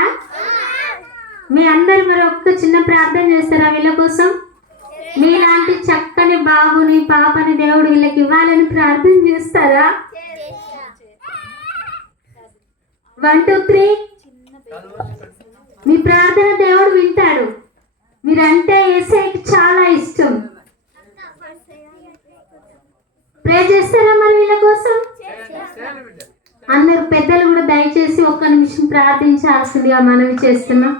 మీ అందరు మరి ఒక్క చిన్న ప్రార్థన చేస్తారా వీళ్ళ కోసం? మీలాంటి చక్కని బాబుని పాపని దేవుడు వీళ్ళకి ఇవ్వాలని ప్రార్థన చేస్తారా? 1 2 3. మీ ప్రార్థన దేవుడు వింటాడు. మీరంటే యేసయ్యకి చాలా ఇష్టం. ప్రే చేస్తారా మరి వీళ్ళ కోసం? అందరు పెద్దలు కూడా దయచేసి ఒక్క నిమిషం ప్రార్థించాల్సిందిగా మనవి చేస్తున్నా.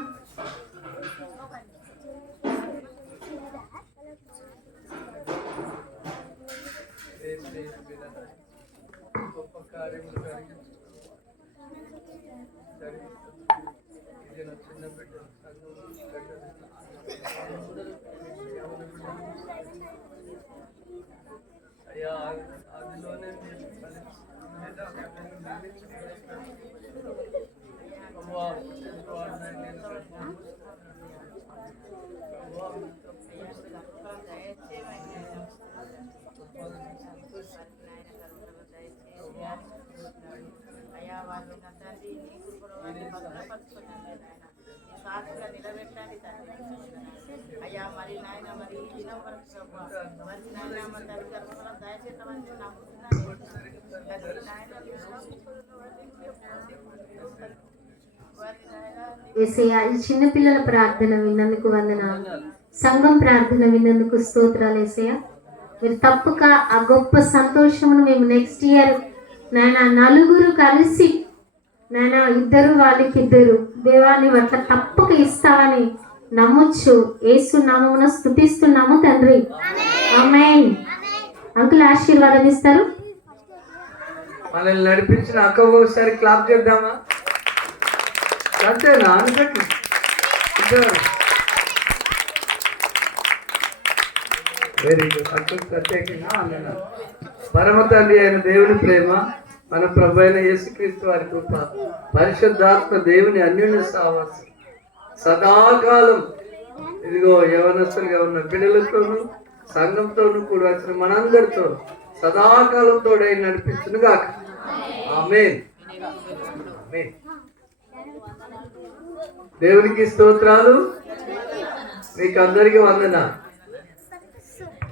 అయ్యా మరి నాయన మరి ఈ దినం వరకు మరి నాయన మన తల్లిదండ్రుల దయచేతమని యేసయ్యా, ఈ చిన్న పిల్లల ప్రార్థన విన్నందుకు వందనాలు. సంఘం ప్రార్థన విన్నందుకు స్తోత్రాలు యేసయ్య. మీరు తప్పక ఆ గొప్ప సంతోషమును మేము నెక్స్ట్ ఇయర్ నాయన నలుగురు కలిసి నాయన ఇద్దరు వాళ్ళకి ఇద్దరు దేవాన్ని అట్లా తప్పక ఇస్తామని నమ్మొచ్చు. యేసు నామమున స్తుతిస్తున్నాము తండ్రి. ఆమేన్. అంకుల్ ఆశీర్వాదం ఇస్తారు. మనల్ని నడిపించిన అక్క ఒకసారి క్లాప్ చేద్దామా? అంతేనా? అనుకోండి. Very good. అక్కకు ప్రత్యేకంగా వందనాలు. పరమ తండ్రి అయిన దేవుని ప్రేమ, మన ప్రభు అయిన యేసుక్రీస్తు వారి కృప, పరిశుద్ధాత్మ దేవుని అన్యోన్య సహవాసం సదాకాలం ఇదిగో యవనస్తులుగా ఉన్న బిడ్డలతోనూ సంఘంతోనూ కూడా వచ్చిన మనందరితో సదాకాలం తోడై నడిపించును గాక. ఆమేన్. ఆమేన్. దేవునికి స్తోత్రాలు. మీకు అందరికీ వందనాలు.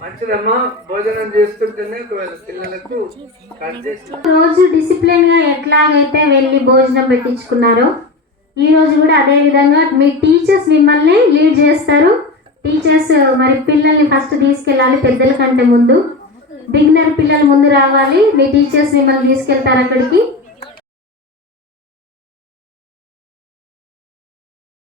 మంచిదమ్మా. భోజనం చేస్తుంటేనే ఒకవేళ పిల్లలకు కట్ చేసి రోజు డిసిప్లిన్ గా ఎట్లాగైతే వెళ్ళి భోజనం పెట్టించుకున్నారో ఈ రోజు కూడా అదే విధంగా మీ టీచర్స్ మిమ్మల్ని లీడ్ చేస్తారు. టీచర్స్ మరి పిల్లల్ని ఫస్ట్ తీసుకెళ్ళాలి. పెద్దల కంటే ముందు బిగినర్ పిల్లలు ముందు రావాలి. మీ టీచర్స్ మిమ్మల్ని తీసుకెళ్తారు అక్కడికి.